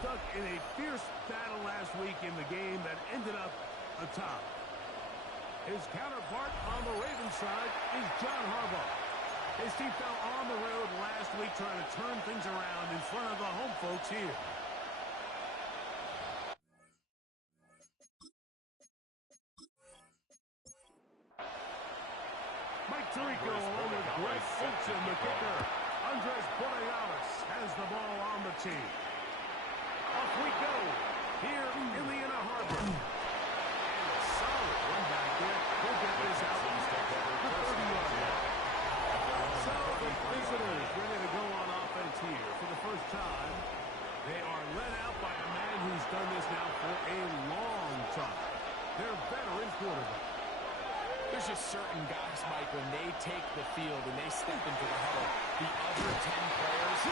stuck in a fierce battle last week in the game that ended up a tie. His counterpart on the Ravens side is John Harbaugh. His team fell on the road last week trying to turn things around in front of the home folks here. Mike Tirico along with Greg Olsen, the kicker. Andres Borregales has the ball on the tee. Off we go here in the Inner Harbor. And a solid run back there. We'll get this out the 30-yard line. So the visitors ready to go on offense here for the first time. They are led out by a man who's done this now for a long time. Their veteran quarterback. There's just certain guys, Mike, when they take the field and they step into the huddle, the other 10 players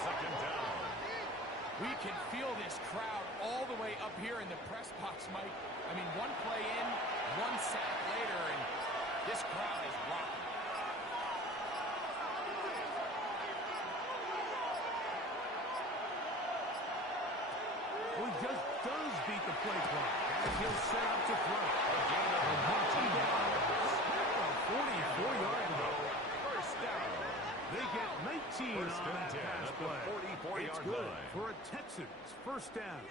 second down. We can feel this crowd all the way up here in the press box, Mike. I mean, one play in, one sack later, and this crowd is rocking. Well, he just does beat the play clock as he'll set up to throw. Again, a 44-yard line. First down. They get 19 on that pass play. It's good for a Texans first down.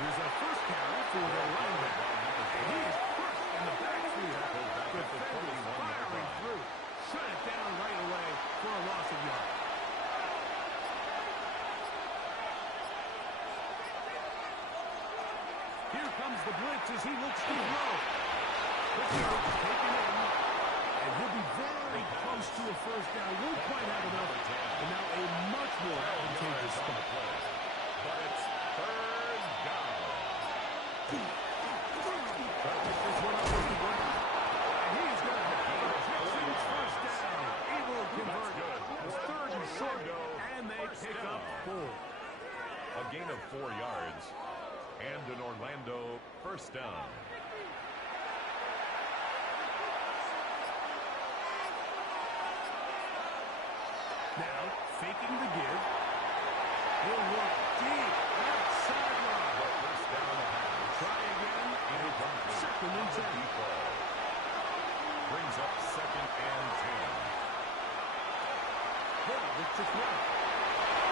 Here's a first carry for the linebacker. And he is crushed in the backfield. Defenders firing through. Shut it down right away for a loss of yards. Here comes the blitz as he looks to throw. Quickly taken in. And he'll be very close to a first down. Won't quite have enough. And now a much more advantageous spot. But it's third down. This one up with the ground. And he's going to have the Texans first down. Able to convert. It's third and short. And they pick up 4. A gain of 4 yards. And an Orlando first down. Now, faking the give. He'll look deep. Left sideline. First down. Try again. And it's second and 10. Brings up second and 10. Hill with the throw.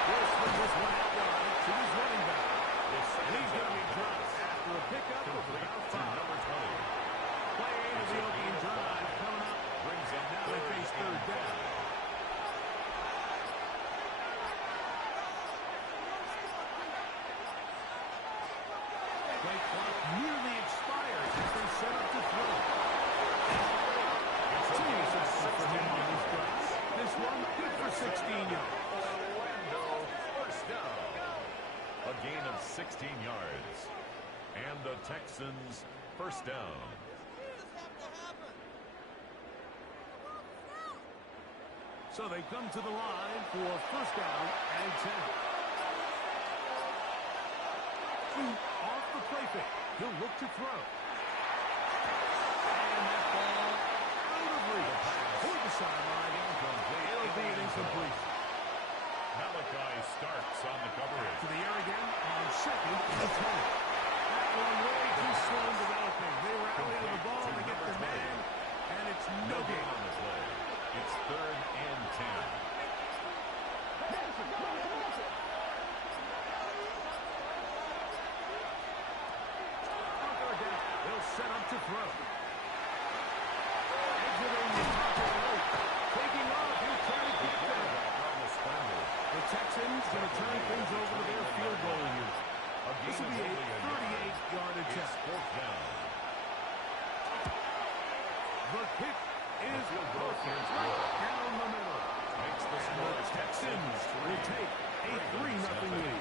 Will swing this one out wide to his running back. And he's going to be dropped after a pickup of about 5. Number 20. Play of the opening drive coming up. Brings up Now they face third down. Play clock nearly expires as they set up to throw. It's a success for him on this drive. This one good for 16 yards. Orlando first down. A gain of 16 yards. And the Texans first down. So they come to the line for first down and 10. Off the play fake. He'll look to throw. And that ball out of reach. Toward the sideline. It'll be an incompletion. Malachi starts on the coverage. To the air again on second and 10. That one way too slow in developing. They rally on the ball to get the man, and it's no gain on the play. It's third and 10. They'll set up to throw. Exiting the pocket rope. Taking off. He'll try to keep that. The Texans going to turn things over to their field goal unit. This will be a 38-yard attempt. Fourth down. The kick is broken right down the middle. The Texans will take a 3-0 lead.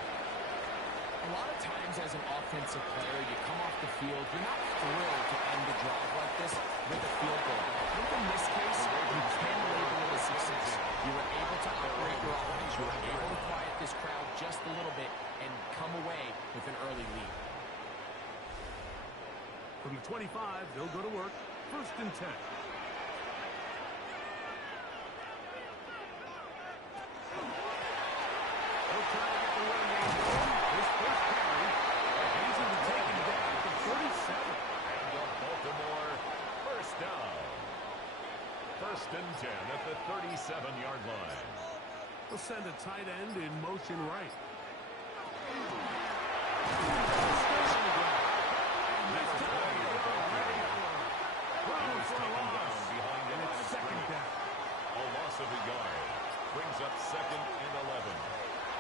A lot of times as an offensive player, you come off the field, you're not thrilled to end a drive like this with a field goal. I think in this case, you can label it a success. You were able to operate your offense. You were able to quiet this crowd just a little bit and come away with an early lead. From the 25, they'll go to work. 1st and 10. They'll try to get the running game going. This first carry, easy to take him down at the 47. And the Baltimore first down. 1st and 10 at the 37-yard line. They'll send a tight end in motion right. A loss of a yard. Brings up 2nd and 11.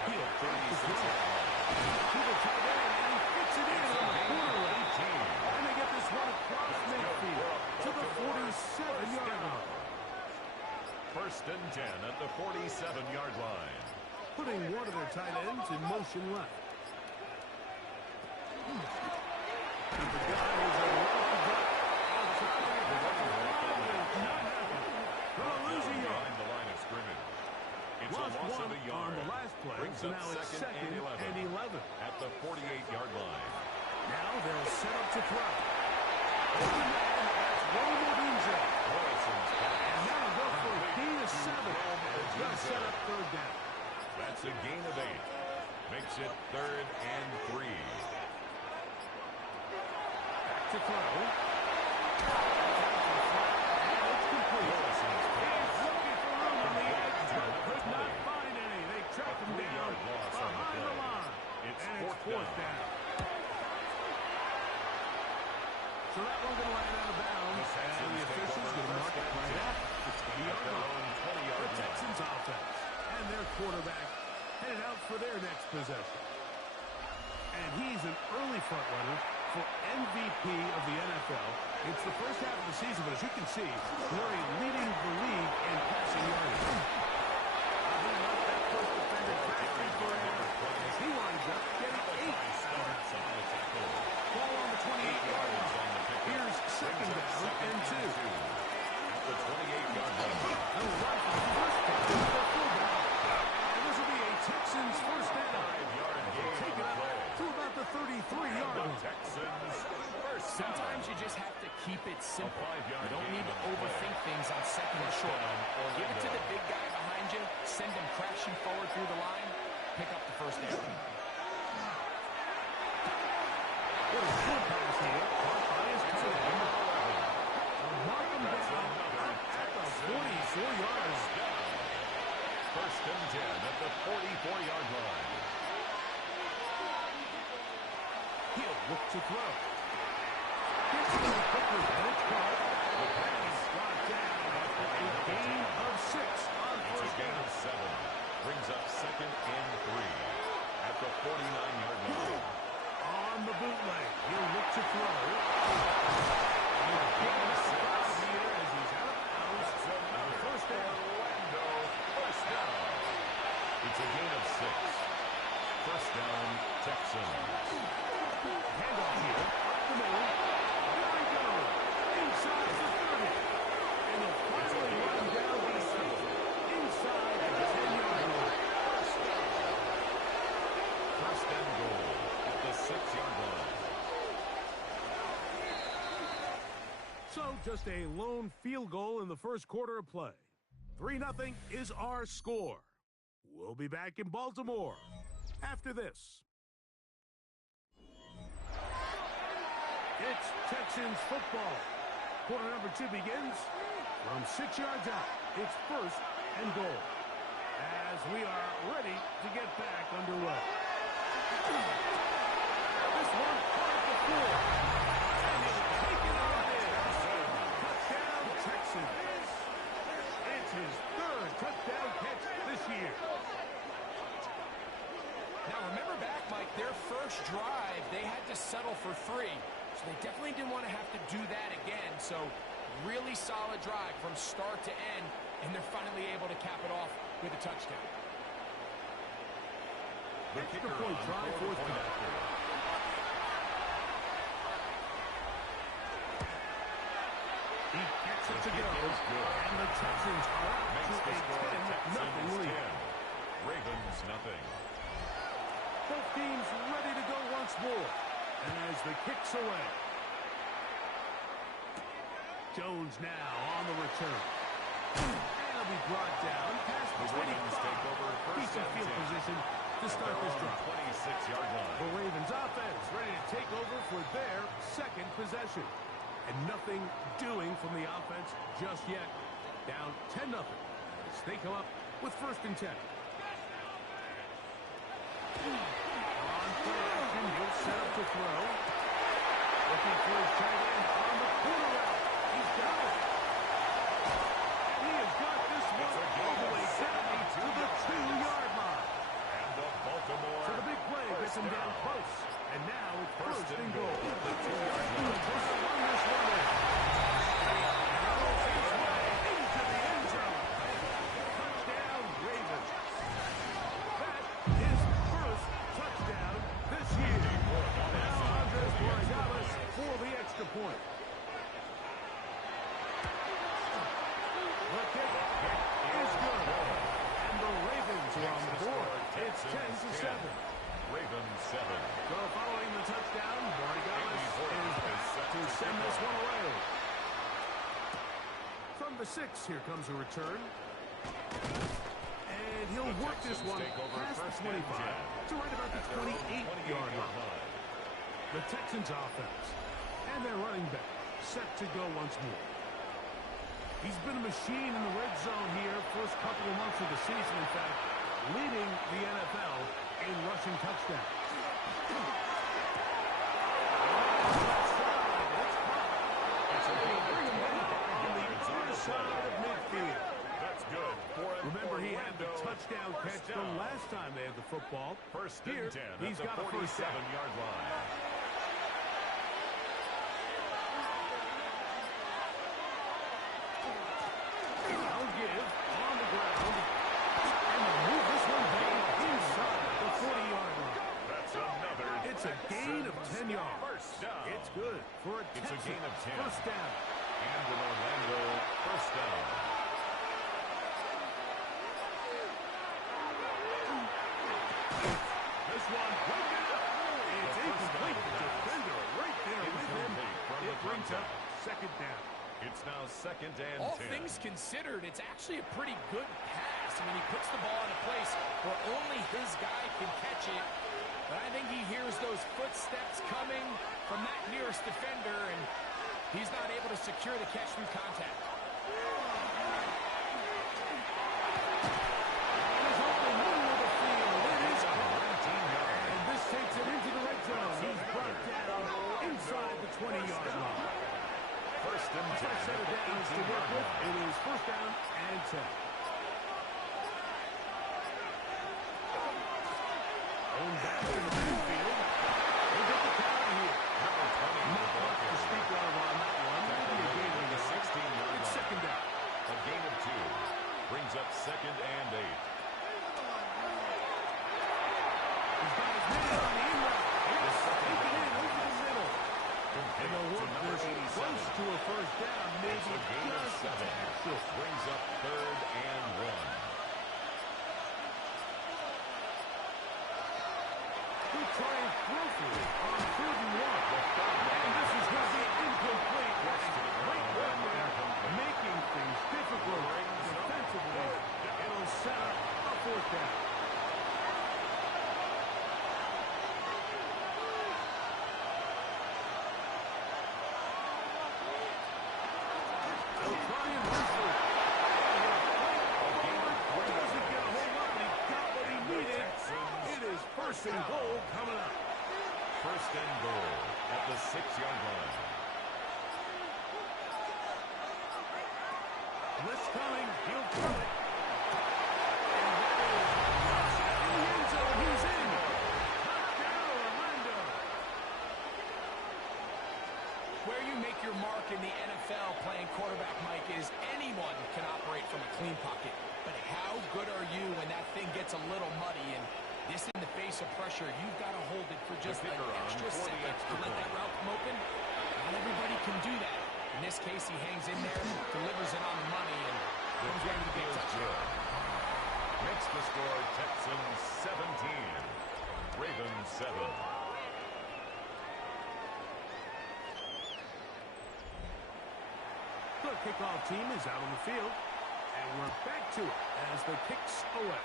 He'll 36-yard line. To the tight end, and he fits it in on the corner. And they get this one across midfield to the 47-yard line. 1st and 10 at the 47-yard line. Putting one of their tight ends in motion left. The guy is a outside of the not happy. Gonna lose a yard. Behind the line of scrimmage. It's Lost a loss one of a yard. on the last play, Brings so up now it's 2nd and 11. At the 48-yard line. Now they'll set up to throw. Open man, that's Romo. And now go for a gain of 7. They'll set up 3rd down. That's a gain of 8. Makes it 3rd and 3. Back to throw. And it's complete. He's looking for room on the edge, but could not find any. They track him down behind the line. It's And it's 4th down. So that one going to land out of bounds. And the officials going to mark it right out. It's 20-yard line. The Texans offense. And their quarterback headed out for their next possession. And he's an early front runner for MVP of the NFL. It's the first half of the season, but as you can see, Murray leading the league in passing yardage. He let that first defender crash in for an error. He winds up getting 8 starts on the tackle. Ball on the 28-yard line. Here's 2nd down and 2. At the 28-yard line. They'll run for the first down to the fullback. And this will be a Texans first down. 5-yard gain. Take it up to about the 33-yard line. Texans first. Sometimes you just have to keep it simple. 5-yard You don't gain need to on the overthink play. things on 2nd and short. Give it to the big guy behind you. Send him crashing forward through the line. Pick up the first down. What a good pass here. Caught by his tight end. Mark him down at the 44 yards. 1st and 10 at the 44-yard line. He'll look to throw. Gets it quickly, and it's caught. The pass got down after a gain of 6 on It's a first gain down. of 7. Brings up 2nd and 3 at the 49-yard line. On the bootleg, he'll look to throw. He'll gain of 5 here as he's out of bounds. And the first down. Orlando, first down. It's a gain of 6. First down, Texans. Handoff here, up the middle. There he goes, inside the 30. And he'll finally run down the 7. Inside the 10-yard line. First and goal at the 6-yard line. So just a lone field goal in the first quarter of play. 3-0 is our score. We'll be back in Baltimore after this. It's Texans football. Quarter number 2 begins from 6 yards out. It's 1st and goal as we are ready to get back underway. This one caught the floor. And he'll take it on in. Touchdown, Texans. It's his 3rd touchdown catch this year. Now remember back, Mike, their first drive, they had to settle for 3. So they definitely didn't want to have to do that again. So really solid drive from start to end, and they're finally able to cap it off with a touchdown. The Extra kicker point on try, 4th point down. after. He gets it to go. And the Texans are up Makes to the a score 10-0 Texans lead. 10. Ravens nothing. Both teams ready to go once more as the kick's away. Jones now on the return. And he'll be brought down past the 25. Take over first Decent field position to start this drive. 26-yard line. The Ravens offense ready to take over for their second possession. And nothing doing from the offense just yet. Down 10-0 as they come up with 1st and 10. On play action, he'll set up to throw. Looking for his tight end on the corner route. He's got it. He has got this one all the way down to the 2-yard line. And the Baltimore. So the big play gets him down close. And now it's first and goal. The 2-yard line. Trying to run this one in. Throws his way into the end zone. Touchdown, Ravens. That is first touchdown this year. Now Andres for the extra point. The kick is good. And the Ravens are on the board. It's 10-7. Ravens 7. So following the touchdown, Borregales is back to send this one away. From the 6, here comes a return. And he'll work this one past the 25 to right about the 28-yard line. The Texans offense and their running back set to go once more. He's been a machine in the red zone here first couple of months of the season. In fact, leading the NFL in rushing touchdowns. That's good. Remember, he had the touchdown catch the last time they had the football. First Here, and 10. he's got a first down. 47-yard line. I'll give on the ground. And they'll move this one down inside the 40-yard line. That's another. It's a gain of 10 yards. First down. It's good for a It's a gain of 10. First down. And an Orlando first down. This one broken up. It's incomplete. The defender right there with him. It brings up second down. It's now second and All 10. things considered, it's actually a pretty good pass. I mean, he puts the ball in a place where only his guy can catch it. But I think he hears those footsteps coming from that nearest defender, and he's not able to secure the catch through contact. And this takes it into the red zone. He's brought down inside the 20-yard line. First and 10. Set it down to work with. It is first down and 10. On back to the midfield. We'll get the count here. Not much to speak of on that one. Maybe a gain of 16-yard line. It's second down. A gain of 2. Brings up second and 8. He's got his man on the in route. Yes, take it in over the middle. And they'll work this close to a first down. Maybe a gain of just 7. a tad short. Brings up third and 1. He'll try and throw for it on 3rd and 1. And this is going to be incomplete. Great work there, making things difficult defensively. It'll set up a fourth down. He'll try and run for it. Doesn't get a whole lot, but he got what he needed. It is first and goal coming up. First and goal at the 6-yard line. Blitz coming. He'll throw it. And that is in the end zone. He's in. Touchdown, Orlando. Where you make your mark in the NFL playing quarterback, Mike, is anyone can operate from a clean pocket. But how good are you when that thing gets a little muddy? And this in the face of pressure, you've got to hold it for just an extra second to let that route come open. Not everybody can do that. In this case, he hangs in there, delivers it on the money, and comes ready to get touchdown. Makes the score Texans 17. Ravens 7. kickoff team is out on the field. And we're back to it as the kick's away.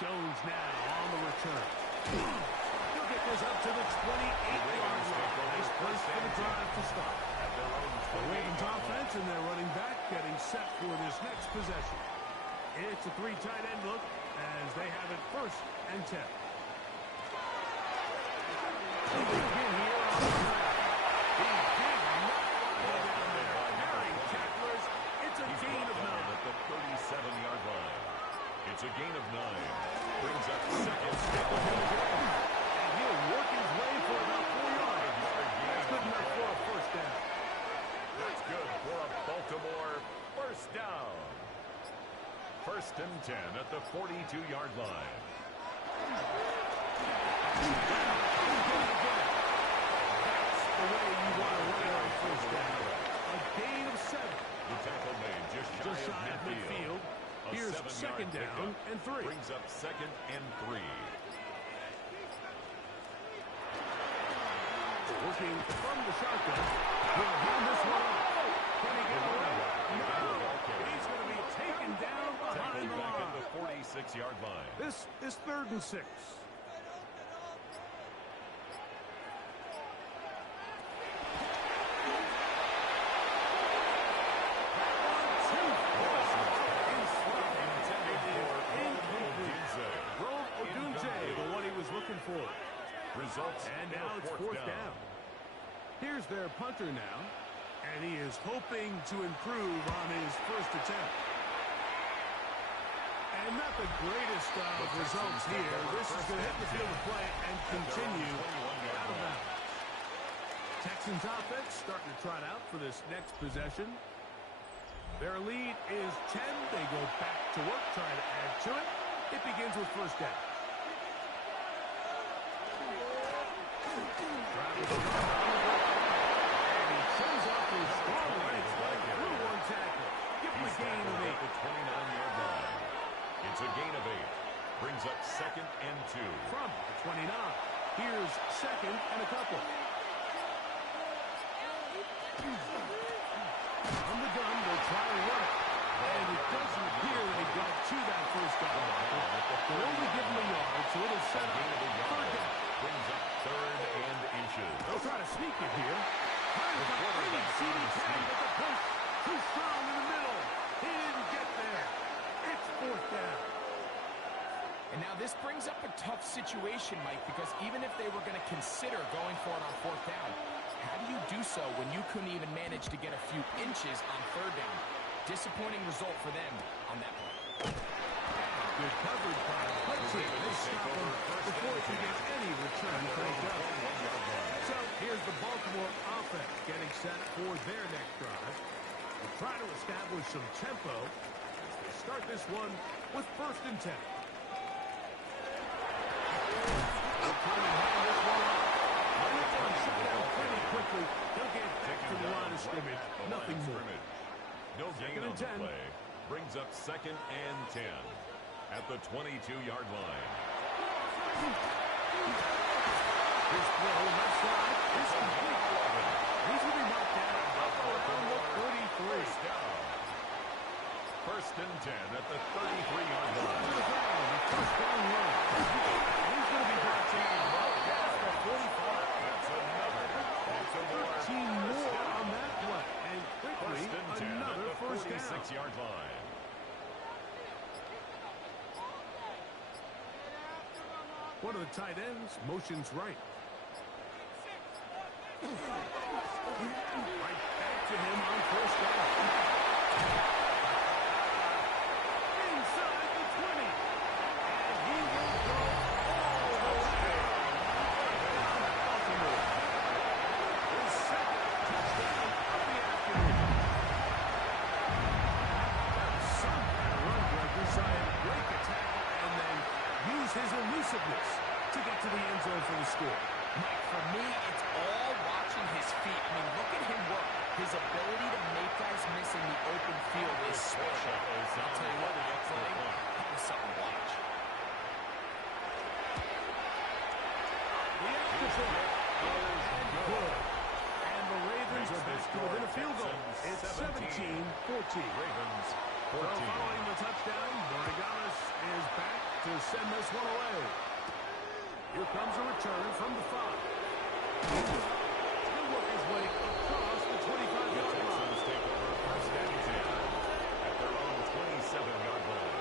Jones now on the return. He'll get this up to the 28-yard line. Nice place for the drive to start. The Ravens offense and their running back getting set for this next possession. It's a three tight end look as they have it 1st and 10. They begin here on the ground. He did not lie down there. Carrying tacklers. It's a gain of 9. At the 37-yard line. It's a gain of 9. Brings up second. And he'll work his way for about 4 yards. That's good enough for a 1st down. That's good for a Baltimore 1st down. 1st and 10 at the 42-yard line. That's the way you want to run it on 1st down. A gain of 7. The tackle made just shy of midfield. Here's 2nd down and 3. Brings up 2nd and 3. Working from the shotgun. He'll hand this one off. Can he get away? No. He's going to be taken down behind the Back at line. the 46-yard line. This is 3rd and 6. Results and now it's 4th down. Here's their punter now, and he is hoping to improve on his 1st attempt. And not the greatest of results here. This is going to hit the field of play and continue out of bounds. Texans offense starting to trot out for this next possession. Their lead is 10. They go back to work, trying to add to it. It begins with 1st down. And he shows off his strong legs right through one tackle. Give him a gain of 8. At the 29-yard line. It's a gain of 8. Brings up 2nd and 2. From the 29. Here's 2nd and a couple. On the gun, they'll try to run it. And it doesn't appear they got to that 1st down. They'll only give him a yard, so it'll set up 3rd down. Brings up 3rd and inches. They'll try to sneak it here. Trying to pretty CDK, but the push too strong in the middle. He didn't get there. It's 4th down. And now this brings up a tough situation, Mike, because even if they were going to consider going for it on 4th down, how do you do so when you couldn't even manage to get a few inches on 3rd down? Disappointing result for them on that play. Good coverage by Hudson. They stop him before he can get any return cranked up. So here's the Baltimore offense getting set for their next drive. They're trying to establish some tempo as they start this one with 1st and 10. They'll try to hand this one off. Shut down pretty quickly. They'll get back to the line of scrimmage. Nothing more. No gain on the play. Brings up 2nd and 10 at the 22-yard line. This throw left side is complete. He's going to be knocked down around the 33. 1st and 10 at the 33-yard line. The 1st down run. He's going to be brought down past the 45. That's another. 13 more on that play. And quickly, 1st and 10 another at the 1st down. 46-yard line. One of the tight ends motions right. Right back to him on 1st down. Inside the 20. And he will go all the way. Baltimore. His 2nd touchdown of the afternoon. Some kind of run breaker, so he'll break a tackle and then use his elusiveness to get to the end zone for the score. Mike, for me, it's all watching his feet. I mean, look at him work. His ability to make guys miss in the open field is special. I'll tell you what, that play, that was something to watch. The afterthought is good. And the Ravens are back to within a field goal. It's 17-14. Ravens So 14. following the touchdown, Borregales is back to send this one away. Here comes a return from the 5. He'll work his way across the 25-yard line. Texans take over first and 10 at their own 27-yard line.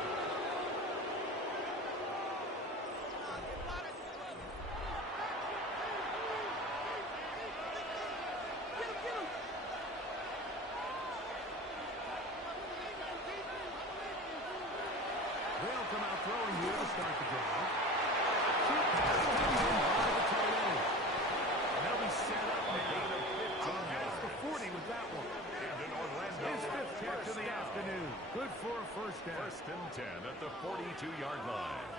They'll come out throwing here to start the drive. Two passes coming in by the tight end. They'll be set up now. Past the 40 with that one. And in Orlando, His 5th catch of the afternoon. Good for a first down. First and 10 at the 42-yard line.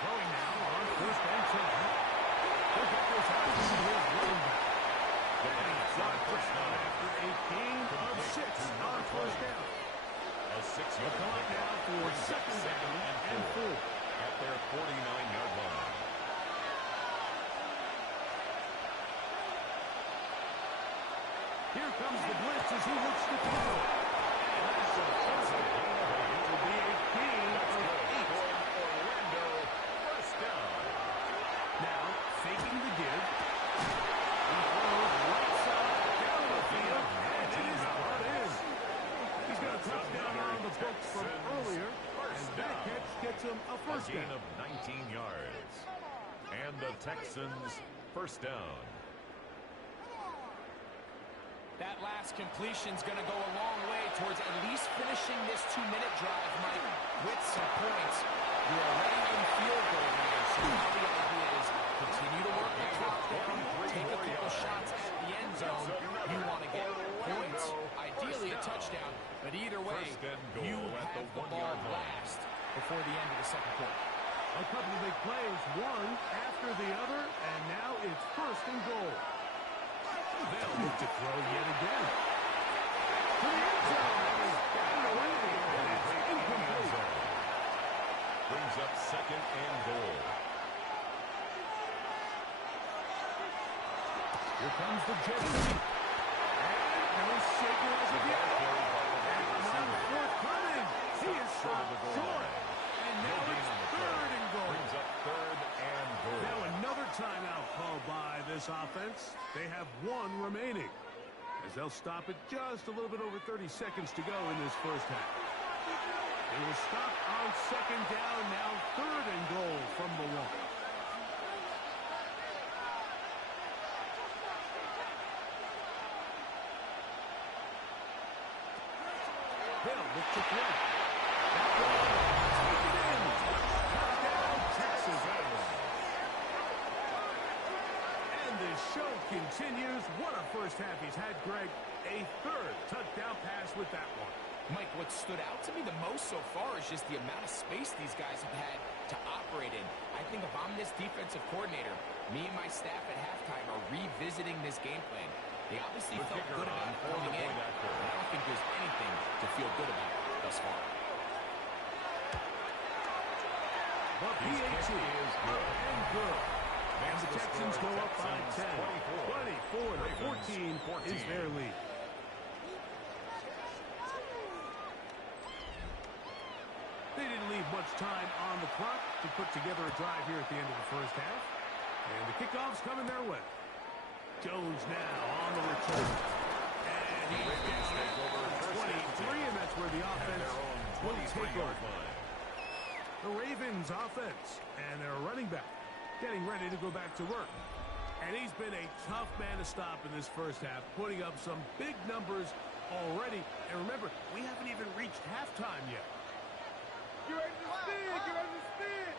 Throwing now on first and 10. He'll get this out to his running back. And he's got a touchdown after a gain of 6 on first down. A 6-yard Come on now for second down and 4. at their 49-yard line. Here comes the blitz as he looks to throw. And that's a first down. It will be a gain of 8. Orlando, first down. Now, faking the give. He throws right side down the field, and it is brought in. He's got a touchdown on the books from earlier, and that catch gets him a A first gain down. of 19 yards. And the Texans, first down. That last completion's going to go a long way towards at least finishing this 2-minute drive, Mike, with some points. You're already in field goal range, so now the idea is continue to work the clock down, take a couple shots at the end zone. You want to get points, ideally a touchdown, but either way, First and goal you at the have the 1-yard ball line. last before the end of the second quarter. A couple of big plays, one after the other, and now it's first and goal. They'll look to throw yet again. To the end zone, and he's got it away, and it's incomplete. Brings up second and goal. Here comes the jet sweep. And no shaker as of yet. And none forthcoming. He is shot short. And now it's third and goal. Brings up third and goal. Now another timeout called by this offense. They have one remaining, as they'll stop it just a little bit over 30 seconds to go in this first half. They will stop on second down, now third and goal from the 1. They'll look to throw. That one, take it in. Touchdown, Texas. And this show continues. What a first half he's had, Greg. A third touchdown pass with that one. Mike, what stood out to me the most so far is just the amount of space these guys have had to operate in. I think if I'm this defensive coordinator, me and my staff at halftime are revisiting this game plan. They obviously felt good about going in, but I don't think there's anything to feel good about thus far. The PAT is good and good. And the Texans go up by 10. 24-14 is their lead. They didn't leave much time on the clock to put together a drive here at the end of the first half. And the kickoff's coming their way. Jones now on the return. And he's down at 23, and that's where the offense will take over. The Ravens offense and their running back getting ready to go back to work. And he's been a tough man to stop in this first half, putting up some big numbers already. And remember, we haven't even reached halftime yet. Get ready to spin! Get ready to spin!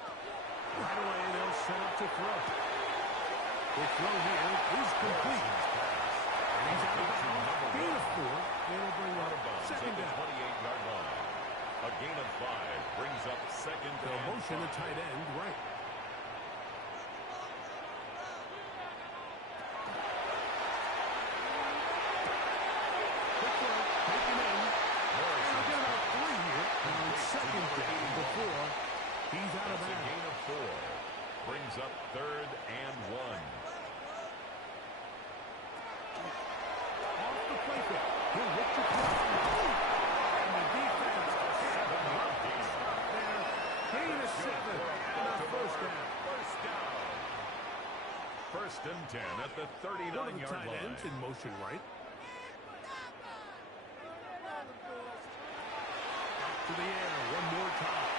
Right away, they'll set up to throw. The throw here is complete. And he's out of bounds. Gain of 4. They will bring up second down. 28-yard line. A gain of 5 brings up second They'll and motion the 5. tight end right. Quick throw, taken in. And they'll get about 3 here on second down brings up 3rd and 1. Off the play kick. He'll look to throw. And the defense stop there. Gain of 7 and a first down. First and 10 at the 39-yard line. One of the tight ends in motion right. Back to the air one more time.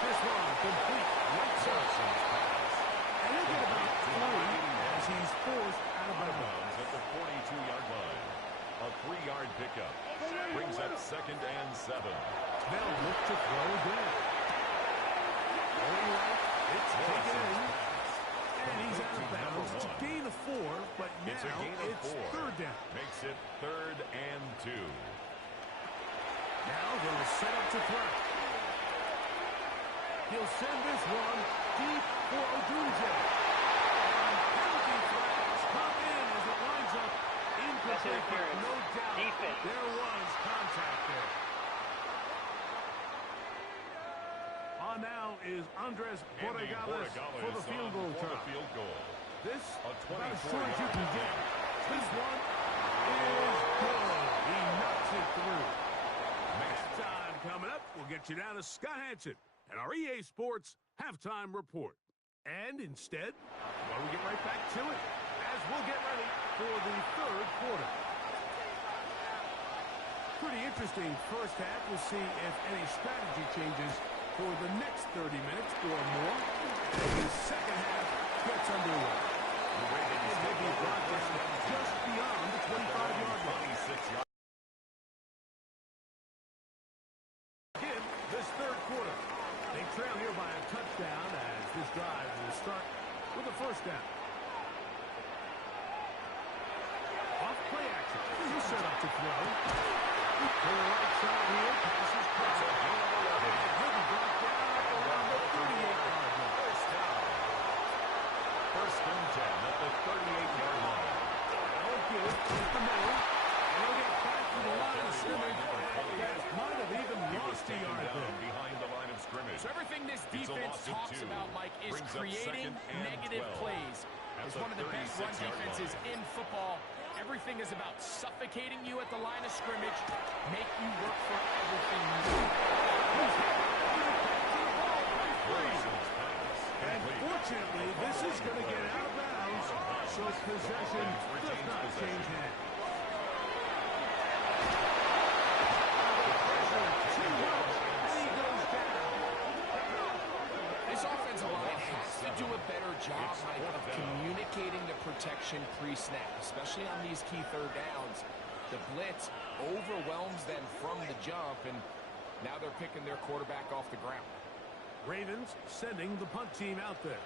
This one complete. Right side. And he'll get about 3 as he's forced out of bounds at the 42-yard line. A 3-yard pickup brings up 2nd and 7. They'll look to throw again. Going right. It's taken in. And he's out of bounds. It's a gain of 4, but now it's 3rd down. Makes it 3rd and 2. Now they'll set up to throw. He'll send this one deep for Odunze. And penalty flags come in as it lines up incomplete, but no doubt there was contact there. On now is Andres Borregales for the field goal try. This about as short as you can get. This one is good. He knocks it through. Halftime coming up. We'll get you down to Scott Hansen and our EA Sports halftime report. And instead, why don't we get right back to it as we'll get ready for the 3rd quarter. Pretty interesting first half. We'll see if any strategy changes for the next 30 minutes or more. And the second half gets underway. The Ravens may be brought down just beyond the 25-yard line. Again, this 3rd quarter. They trail here by a touchdown as this drive will start with a first down. Off play action. He'll set up to throw. To the right side here. Passes cross. He'll be brought down around the 38-yard line. First and 10 at the 38-yard line. All good. Hit the middle. And he'll get back to the line of scrimmage. Might have even lost a yard there. Behind the line of scrimmage. So everything this defense talks about, Mike, is creating negative plays. It's one of the best run defenses in football. Everything is about suffocating you at the line of scrimmage, make you work for everything you do. And fortunately, this is going to get out of bounds, so possession does not change hands. This offensive line has to do a better job, Mike, of communicating the protection pre-snap, especially on these key 3rd downs. The blitz overwhelms them from the jump, and now they're picking their quarterback off the ground. Ravens sending the punt team out there.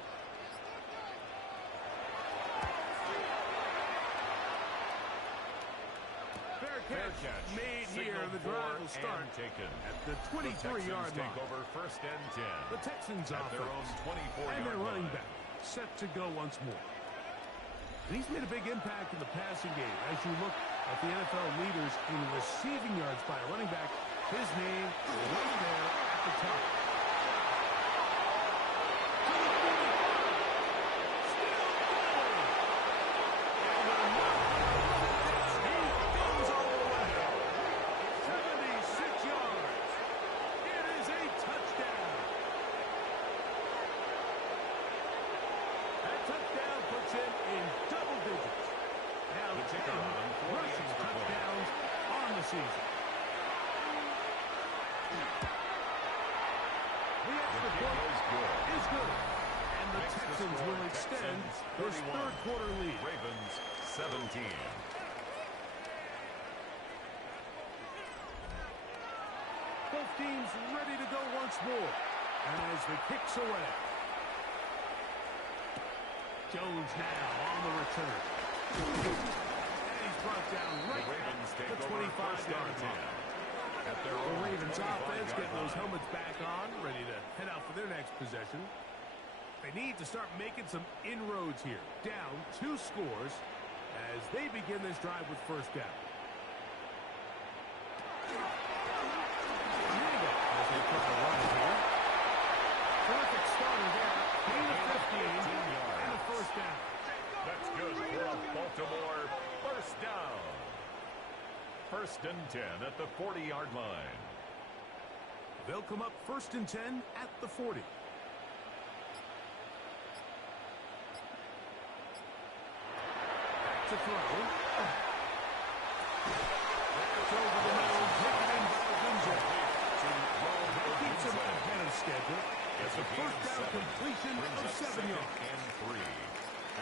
Fair catch made here. The drive will start at the 23-yard line. Over first and 10. The Texans at their own 24-yard and their running line. back set to go once more. And he's made a big impact in the passing game. As you look at the NFL leaders in receiving yards by a running back, his name right there at the top. Will extend his 3rd quarter lead. Ravens 17. Both teams ready to go once more. And as the kick's away. Jones now on the return. And he's brought down right at the 25-yard line. The Ravens offense getting those helmets back on, ready to head out for their next possession. They need to start making some inroads here. Down 2 scores as they begin this drive with first down. As they try to run it here. Terrific starter there. Gain of 15. and 10 at the 40-yard line. They'll come up 1st and 10 at the 40. Back to throw. That's over the middle, taken in by Gunja. Keeps him ahead of schedule. It's a first down completion of 7 yards. And 3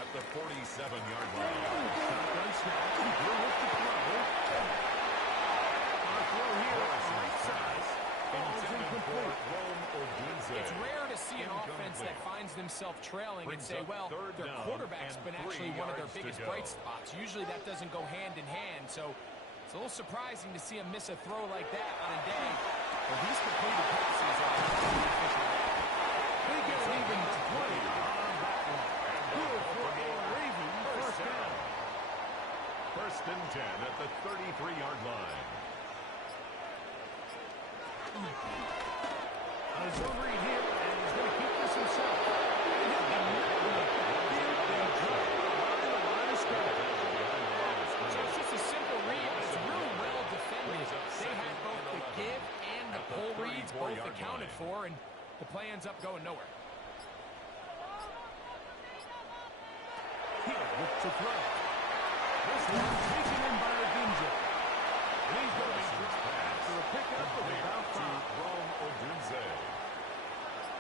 at the 47-yard line. Shotgun snap. Will with the throw. On a throw here, right side. Ball's incomplete. It's rare to see an offense that finds themselves trailing and say, well, their quarterback's been actually one of their biggest bright spots. Usually that doesn't go hand in hand, so it's a little surprising to see him miss a throw like that on a day where these completed passes are efficient. They get an even 20 on that one. Good for a Raven first down. 1st and 10 at the 33-yard line. A zone read here, and he's going to keep this himself. So it's just a simple read, but it's really well defended. They had both the give and the pull reads both accounted for, and the play ends up going nowhere. Here, look to throw. This one taken in by Gunja. And he's going to be dropped after a pickup of about 5.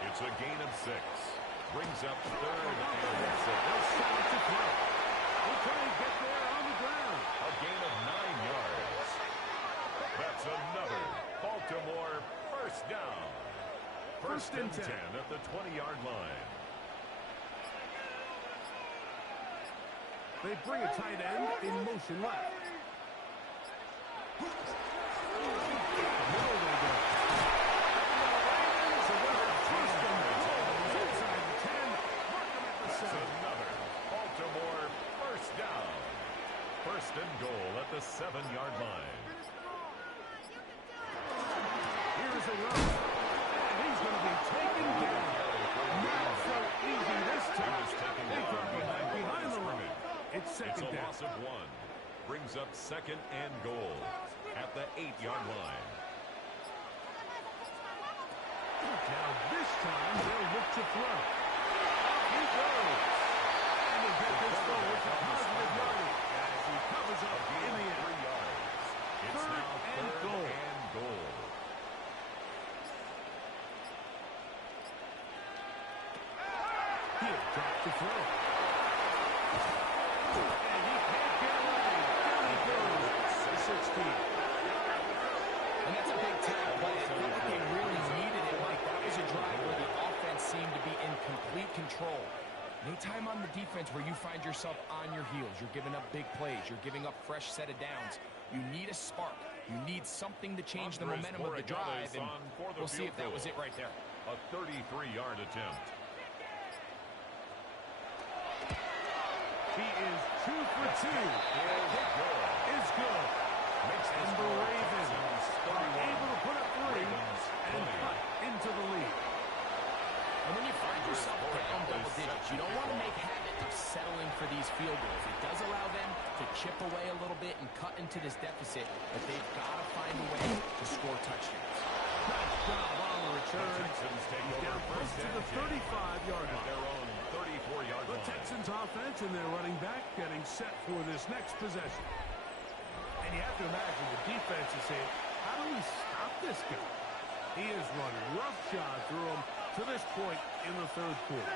It's a gain of 6. Brings up 3rd and 6. They'll start to throw. He'll try and get there on the ground. A gain of 9 yards. That's another Baltimore first down. 1st and 10 at the 20-yard line. They bring a tight end in motion left. Another Baltimore first down. 1st and goal at the 7-yard line. Here's a run. And he's going to be taken down. Not so easy this time. They got behind the line. It's second down. It's a loss of 1. Brings up 2nd and goal at the 8-yard line. Now this time they'll look to throw. He goes. And they get this forward to positive yardage as he covers up in the end. 3 yards. It's now 3rd and goal. He'll drop to throw. And he can't get away. Down he goes. 16. And that's a big tag play. It felt like they really needed it. Like that was a drive where the offense seemed to be in complete control. Anytime on the defense where you find yourself on your heels, you're giving up big plays, you're giving up fresh set of downs, you need a spark. You need something to change the momentum of the drive, and we'll see if that was it right there. A 33-yard attempt. He is 2 for 2. Is good. And the Ravens are able to put up 3 and cut into the lead. And when you find yourself down double digits, you don't want to make habit of settling for these field goals. It does allow them to chip away a little bit and cut into this deficit, but they've got to find a way to score touchdowns. Nice job on the return. He's down close to the 35-yard line. Their own 34-yard The line. Texans offense and their running back getting set for this next possession. And you have to imagine the defense is saying, how do we stop this guy? He is running roughshod through him to this point in the 3rd quarter.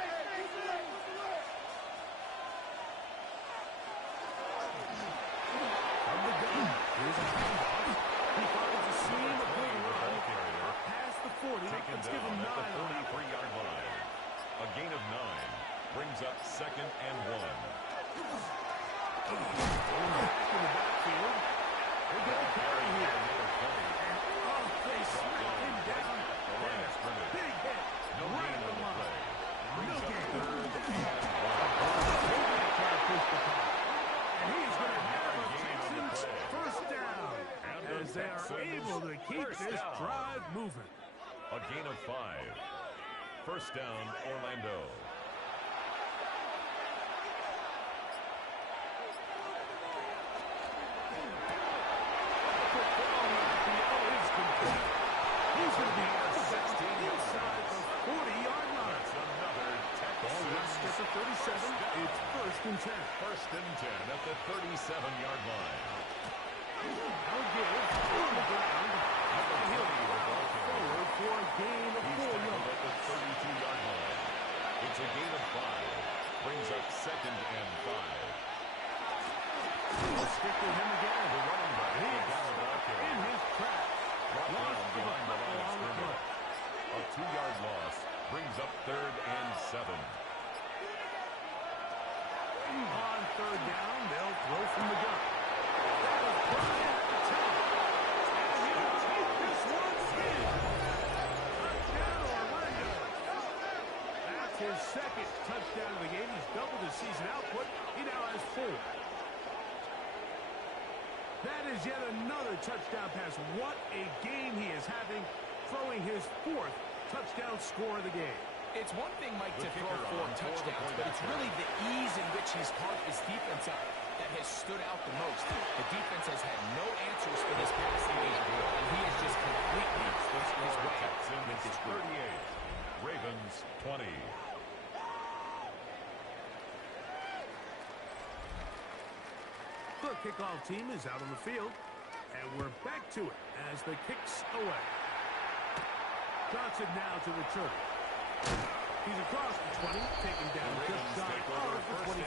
From the gun, here's a handoff. He finds a seam, a good run. Up past the 40. Let's give him 9 at the on that. 43-yard line. A gain of 9 brings up 2nd and 1. Back in the backfield. They get the carry here. And they smack him down. Big hit. No Right gain on on the the line. play. No Brings up gain. 3rd and 1. Try to push the clock. And he's going to have the Texans first down. As they are able to keep this drive moving. A gain of 5. First down, Orlando. 37. It's 1st and 10. 1st and 10 at the 37-yard line. Now give on the ground. He'll be forward for a gain of 4 He's tackled yards. at the 32-yard line. It's a gain of 5. Brings up 2nd and 5. Let's stick with him again. The running back In his tracks. brought Loss down of a behind the couple line of on the scrimmage. play. A 2-yard loss brings up 3rd and 7. On 3rd down, they'll throw from the gun. That is Brian at the top. And he'll take this one in. Touchdown, Orlando. That's his 2nd touchdown of the game. He's doubled his season output. He now has 4. That is yet another touchdown pass. What a game he is having, throwing his 4th touchdown score of the game. It's one thing, Mike, to throw 4 touchdowns, but it's really the ease in which he's carved his defense up that has stood out the most. The defense has had no answers for this passing game, and he has just completely switched his way with his group. 38. Ravens 20. The kickoff team is out on the field, and we're back to it as the kick's away. Johnson now to return. He's across the 20, taken down just shy of the 25.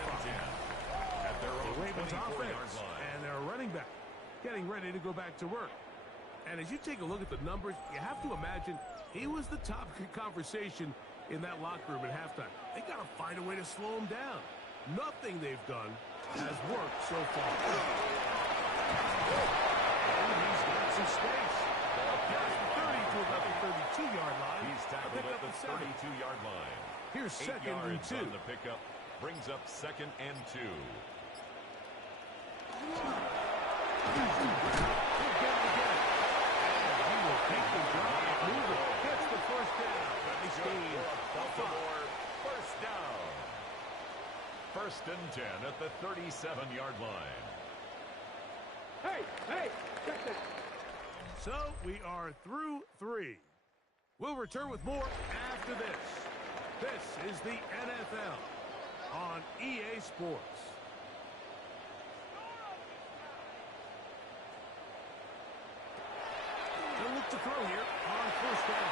At their The own Ravens 24-yard offense line. and their running back getting ready to go back to work. And as you take a look at the numbers, you have to imagine he was the topic of conversation in that locker room at halftime. They got to find a way to slow him down. Nothing they've done has worked so far. And he's got some space. Past the 30 to about the 32-yard line. He's tackled at the 32-yard line. Here's 8 2nd and yards 2. on the pickup. Brings up 2nd and 2. He'll get it again. And he will take the drop, move it, gets the 1st down. Nice gain. Baltimore, 1st down. 1st and 10 at the 37-yard line. Hey, check this. So we are through 3. We'll return with more after this. This is the NFL on EA Sports. He'll look to throw here on 1st down.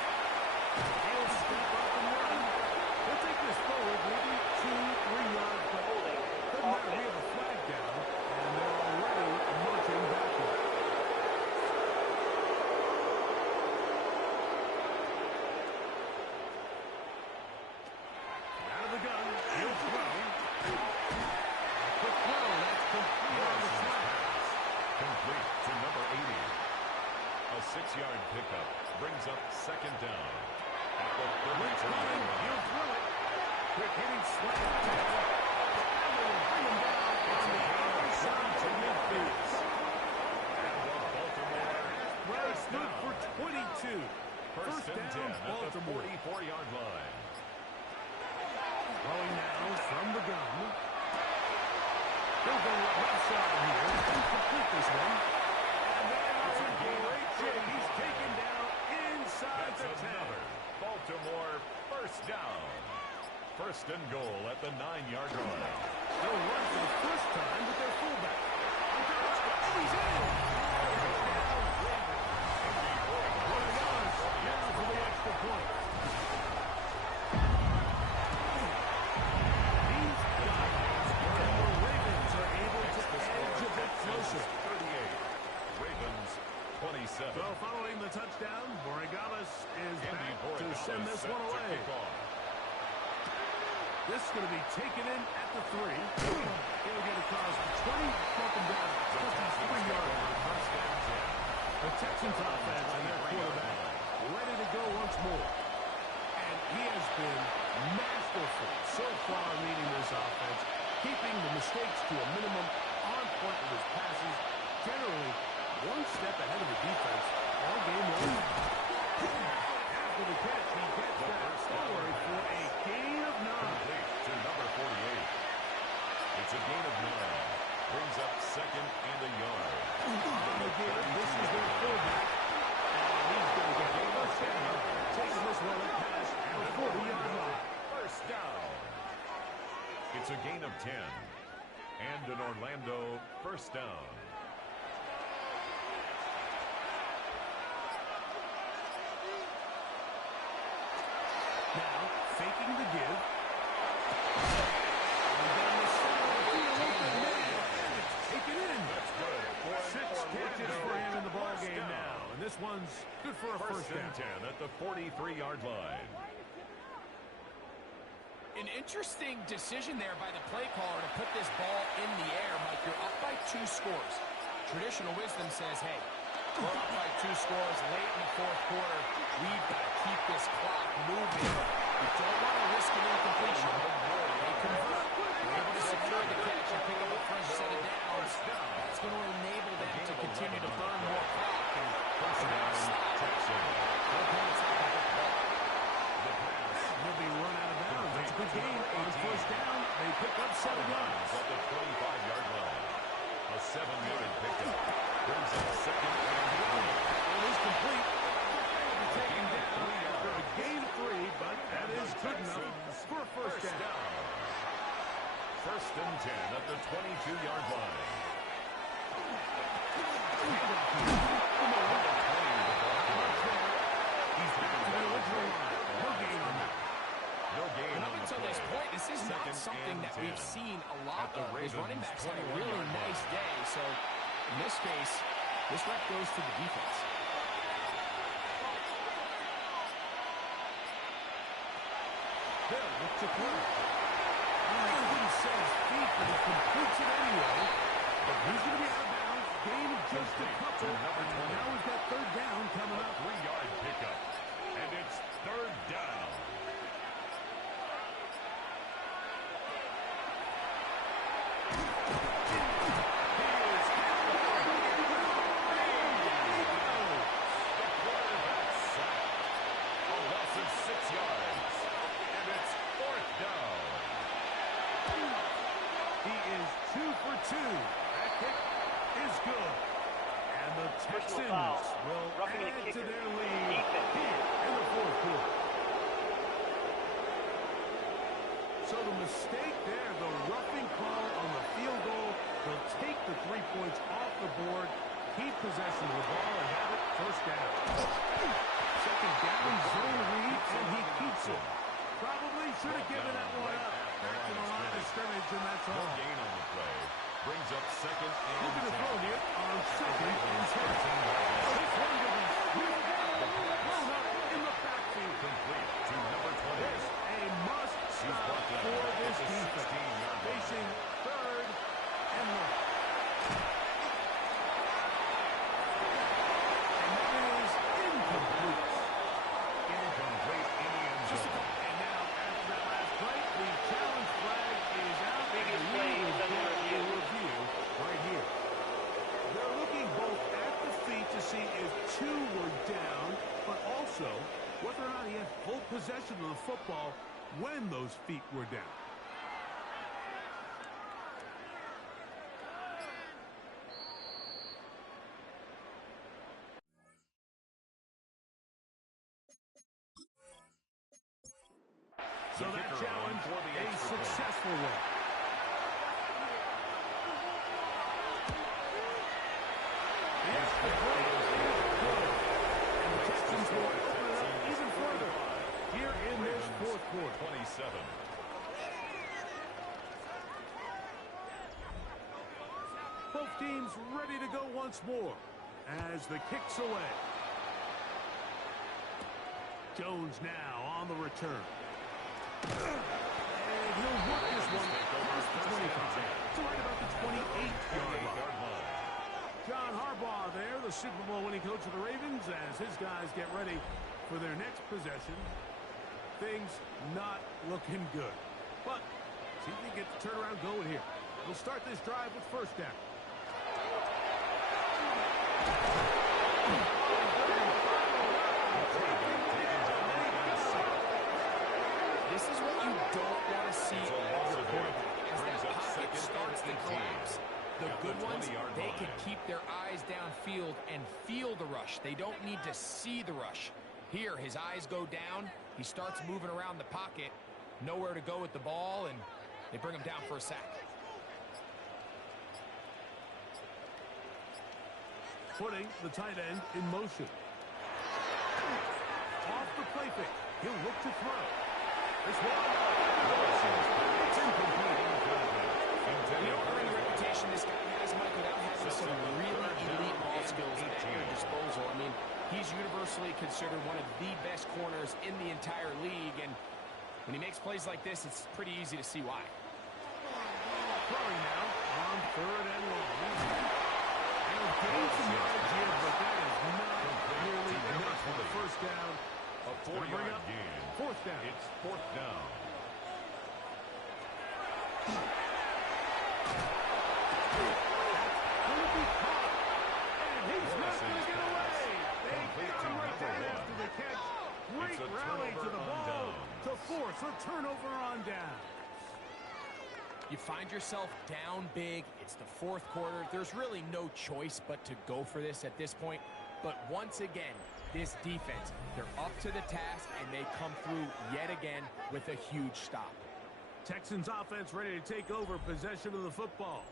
He'll step up and run. He'll take this forward, maybe 2-3 yards, but doesn't matter. We have a flag down, and they're already marching backward. Out of the gun, he'll throw. A quick throw, that's complete on the flat. Complete to number 80. A 6-yard pickup brings up 2nd down. At the 32-yard line. He'll throw it. Quick hitting slant. And they will bring him down on the outside to midfield. Baltimore, Right, good for 22. 1st and 10 at the Baltimore. 44-yard line. Throwing now from the gun. He'll go left side here. He'll complete this one. And that's a great hit. He's taken down inside That's the 10. another Baltimore 1st down. 1st and goal at the 9-yard line. They'll run for the 1st time with their fullback. He's in. Touchdown, Ravens. What a rush. Now for the extra point. He's got it. And the Ravens are able to edge a bit closer. 38. Ravens 27. So following the touchdown, Borregales is Andy back to Borregales send this set one to away. kick off. This is going to be taken in at the 3. He'll get across the 20, broken down at the 53-yard line. 1st and 10. The Texans offense and their quarterback ready to go once more. And he has been masterful so far leading this offense, keeping the mistakes to a minimum, on point with his passes, generally one step ahead of the defense all game long. After the catch, he gets that forward for a gain of 9. Complete to number 48. It's a gain of 9. Brings up 2nd and a yard. On the game, this is their fullback. And he's going to get a first down, taking this one up past the 40-yard line. 1st down. It's a gain of 10. And an Orlando first down. Now, faking the give. And down the center of the field, open man, and it's taken in. That's good. 6 catches for him in the ball game now. And this one's good for a first down. First and 10 at the 43-yard line. An interesting decision there by the play caller to put this ball in the air. Mike, you're up by 2 scores. Traditional wisdom says, hey, we're up by 2 scores late in the fourth quarter. We've got to keep this clock moving. We don't want to risk an incompletion. They convert. They're able to secure the catch and pick up a fresh set of downs. That's going to enable them to continue to burn more clock. And First down, Texans. He'll be run out of bounds. That's a good game. On first down, they pick up 7 yards. At the 25-yard line. A 7-yard pickup. Brings up second and 3. It is complete. Taken down after a gain of 3, but that is good enough for a first down. First and 10 at the 22-yard line. He's back to the original line. No gain on that. No gain And up on the until play. this point, this is not Second something and that we've 10. seen a lot At the of. His running Ravens' backs had a 21-yard really line. nice day. So in this case, this rep goes to the defense. Hill looks to throw. He didn't set his feet, but he completes it anyway. But he's going to be out of bounds. Gain of just a couple. And now we've got third down coming up. 3-yard pickup. And it's third down. A loss of 6 yards. And it's fourth down. He is 2 for 2. That kick is good. And the Texans will add to their lead here in the fourth quarter. So the mistake there, the roughing call on the field goal, will take the 3 points off the board, keep possession of the ball, and have it first down. Second down, zone read, and he keeps it. Probably should have given that one up. Back to the line of scrimmage, and that's No all. gain on the play. Brings up second and Looking to 10. throw here on second and 10. This one will be blown up in the backfield. Complete to number 20. This a must stop for this defense. Facing third and long. And that is incomplete. Incomplete in the end zone. And now, after that last play, the challenge flag is out. Previous and play we will is under get a review. review right here. They're looking both at the feet to see if 2 were down, but also whether or not he had full possession of the football when those feet were down. So The that kicker challenge, for the a extra point. successful one. The extra point is good. And the Texans will open it up even further here in this fourth quarter. 27. Both teams ready to go once more as the kick's away. Jones now on the return. And he'll work this one past the 25 to right about the 28-yard line. John Harbaugh there, the Super Bowl winning coach of the Ravens, as his guys get ready for their next possession. Things not looking good. But see if they get the turnaround going here. They'll start this drive with first down. This is what you don't want to see as a quarterback. As that pocket starts to collapse, the good ones, they can keep their eyes downfield and feel the rush. They don't need to see the rush. Here, his eyes go down. He starts moving around the pocket. Nowhere to go with the ball, and They bring him down for a sack. Putting the tight end in motion. Off the play fake. He'll look to throw. This one. It's incomplete. You know what reputation this guy has, Mike, without having some really elite ball skills at your disposal. I mean, he's universally considered one of the best corners in the entire league, and when he makes plays like this, it's pretty easy to see why. Throwing now on 3rd and long. And gain some yardage here, but that is not nearly enough for the first down. A 4-yard gain. 4th down. It's 4th down. He's not going to get away. They got him right down after the catch. Great rally to the ball to force a turnover on down. You find yourself down big. It's the 4th quarter. There's really no choice but to go for this at this point. But once again, this defense, they're up to the task, and they come through yet again with a huge stop. Texans offense ready to take over possession of the football.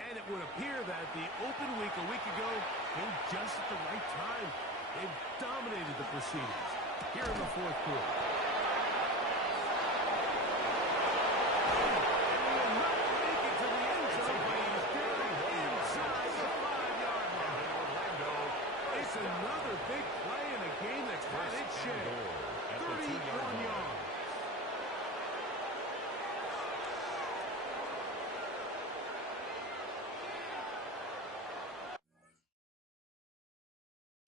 And it would appear that the open week a week ago came just at the right time. They've dominated the proceedings here in the 4th quarter. And will not make it to the end zone, but he's down inside the 5-yard line. It's another big play in a game that's had its share. 31 yards.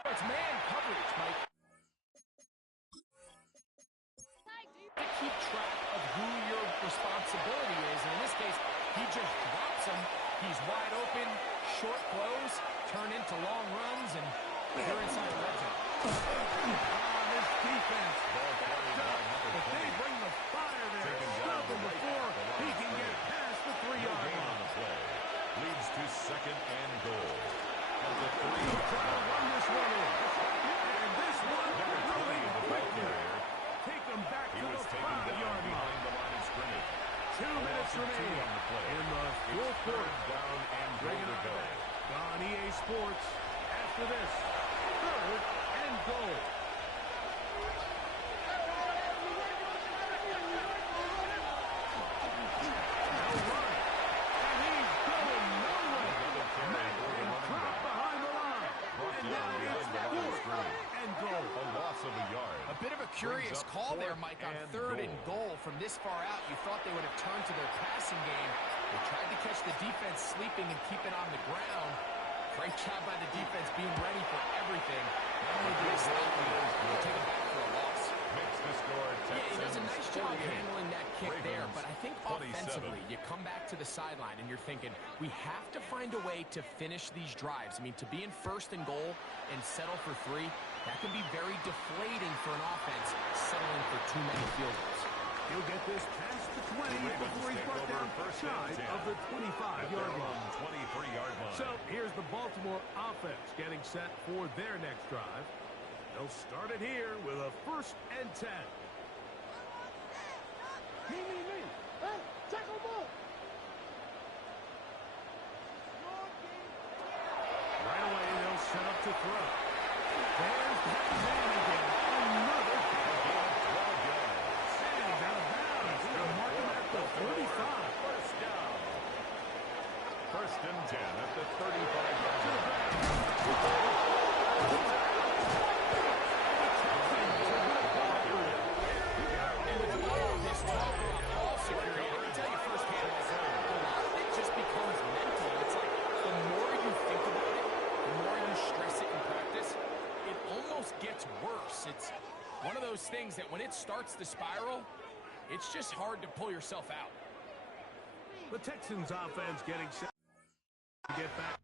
It's man coverage, Mike. To keep track of who your responsibility is, and in this case, he just drops him. He's wide open, short throws, turn into long runs, and they're inside the red zone. This defense backed up, but they bring the fire there. Stop him before he can get past the 3-yard line. Leads to 2nd and goal. At the 3. He'll try to run this one in. And this one really quick here. Take him back to the 5-yard line. 2 minutes remaining in the 4th quarter. Down and Bring it go. on EA Sports after this. 3rd and goal. A bit of a curious call there, Mike, on 3rd and goal. From this far out, you thought they would have turned to their passing game. They tried to catch the defense sleeping and keep it on the ground. Great job by the defense being ready for everything. Not only do they stop it, they take it back for a loss. Makes the score. Yeah, he does a nice job handling that kick there, but I think offensively, you come back to the sideline and you're thinking, we have to find a way to finish these drives. I mean, to be in 1st and goal and settle for 3, that can be very deflating for an offense settling for too many field goals. He'll get this past the 20 before he's brought down shy of the 25-yard line. 23-yard line. So here's the Baltimore offense getting set for their next drive. They'll start it here with a 1st and 10. Me. Hey, tackle ball. Right away, they'll set up to throw. There's that man again. Another catch. And he's out of bounds. They'll mark him at the 35. 1st down. 1st and 10 at the 35-yard line. Gets worse. It's one of those things that when it starts to spiral, it's just hard to pull yourself out. The Texans offense getting set to get back.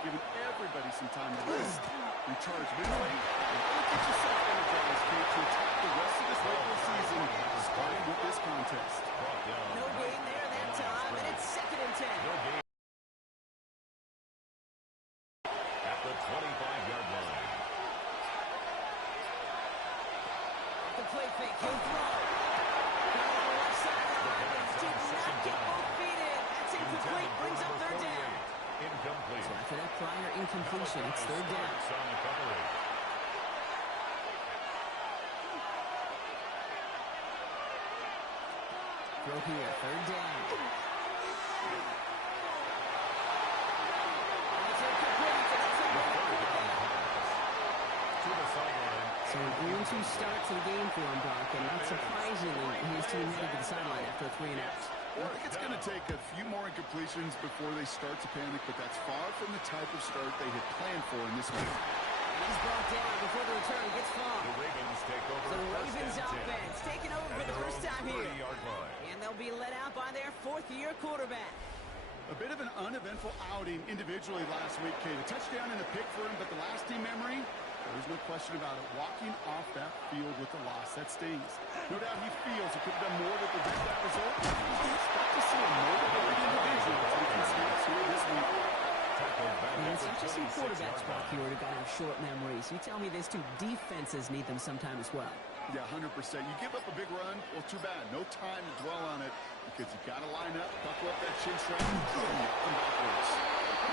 giving everybody some time to rest, recharge mentally, and really get yourself energized, Kate, to attack the rest of this regular season, starting with this contest. No gain there that time, and it's 2nd and 10. No gain at the 25-yard line. The play fake, he'll throw. Down on the left sideline, but he did not get both feet in. That's incomplete, brings up 3rd down. Incomplete. So after that prior incompletion, it's 3rd down. On the coverage. Throw here, 3rd down. And it's incomplete, and that's a To the sideline. So an 0-2 start to the game for him, Brock, and not surprisingly, his team headed to the sideline after a 3 and out. I think it's going to take a few more incompletions before they start to panic, but that's far from the type of start they had planned for in this one. He's brought down before the return gets far. The Ravens take over. The Ravens offense taking over for the first time here. 30-yard line. And they'll be led out by their 4th-year quarterback. A bit of an uneventful outing individually last week, Kate. A touchdown and a pick for him, but the lasting memory, there's no question about it. Walking off that field with a loss, that stings. No doubt he feels he could have done more to prevent that result. We expect to see a motivated individual as we can see us here this week. And it's not just some quarterbacks, Brock, here to got to have short memories. You tell me this too, defenses need them sometime as well. Yeah, 100%. You give up a big run, well, too bad. No time to dwell on it because you got to line up, buckle up that chin strap, and come backwards.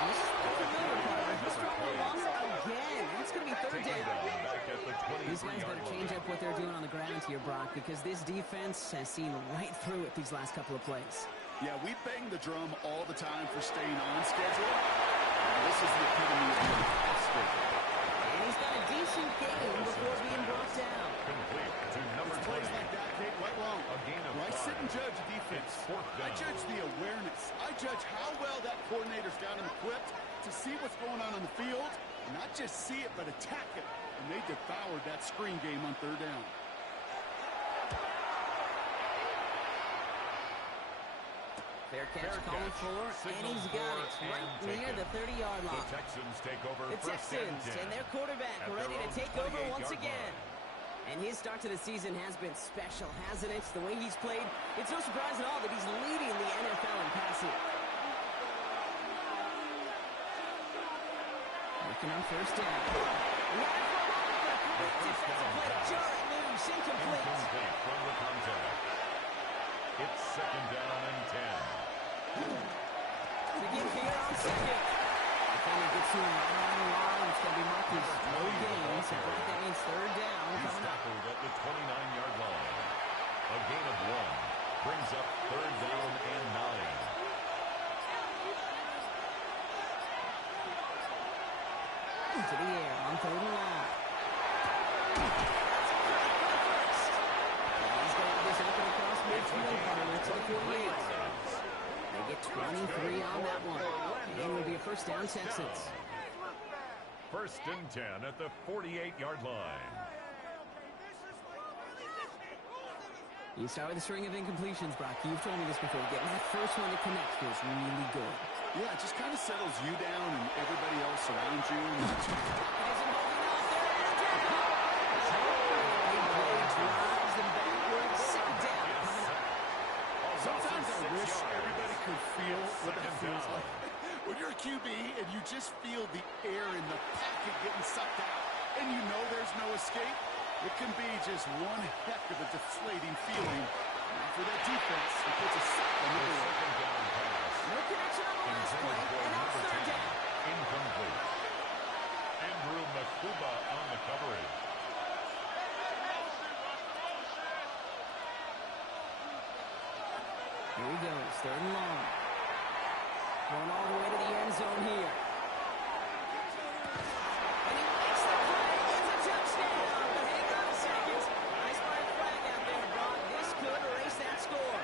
This is the familiar part. He's throwing the loss again. It's going to be 3rd down. These guys better change up what they're doing on the ground here, Brock, because this defense has seen right through it these last couple of plays. Yeah, we bang the drum all the time for staying on schedule. And this is the epitome of being off schedule. And he's got a decent game before being brought down. Complete to number It's 20. plays like that, Kate, right wrong. A gain of I sit 5. and judge the defense. It's 4th down. I judge the awareness. I judge how well that coordinator's got him equipped to see what's going on the field, and not just see it, but attack it. And they devoured that screen game on 3rd down. Fair catch calling for, and he's got it right near the 30-yard line. The Texans take over. The Texans and their quarterback ready to take over once again. And his start to the season has been special, hasn't it? The way he's played, it's no surprise at all that he's leading the NFL in passing. Working on 1st down. Great defensive play to jar it loose, incomplete. Incomplete from the contact. It's 2nd down and 10. Begin here on 2nd. Defender gets to him right on the line. It's going to be marked as no gain. So that means 3rd down. He's tackled at the 29-yard line. A gain of 1 brings up 3rd down and 9. To the air on 3rd and long. He's going to have this open across midfield. To the 48. They get 23 on that one. And it will be a 1st down, Texans. 1st and 10 at the 48-yard line. You start with a string of incompletions, Brock. You've told me this before. Getting that first one to connect feels really good. Yeah, it just kind of settles you down and everybody else around you. It isn't holding off there. Drives them backwards. 2nd down. Sometimes I wish everybody could feel what that feels like. When you're a QB and you just feel the air in the pocket getting sucked out and you know there's no escape, it can be just one heck of a deflating feeling. And for that defense, it puts a sock on the door. No connection on the last play, and now 3rd down. Incomplete. Andrew Makuba on the coverage. Here he goes, 3rd and long. Going all the way to the end zone here. And he makes the play. It's a touchdown. But hang on a second. Nice by a flag out there, Brock. This could erase that score.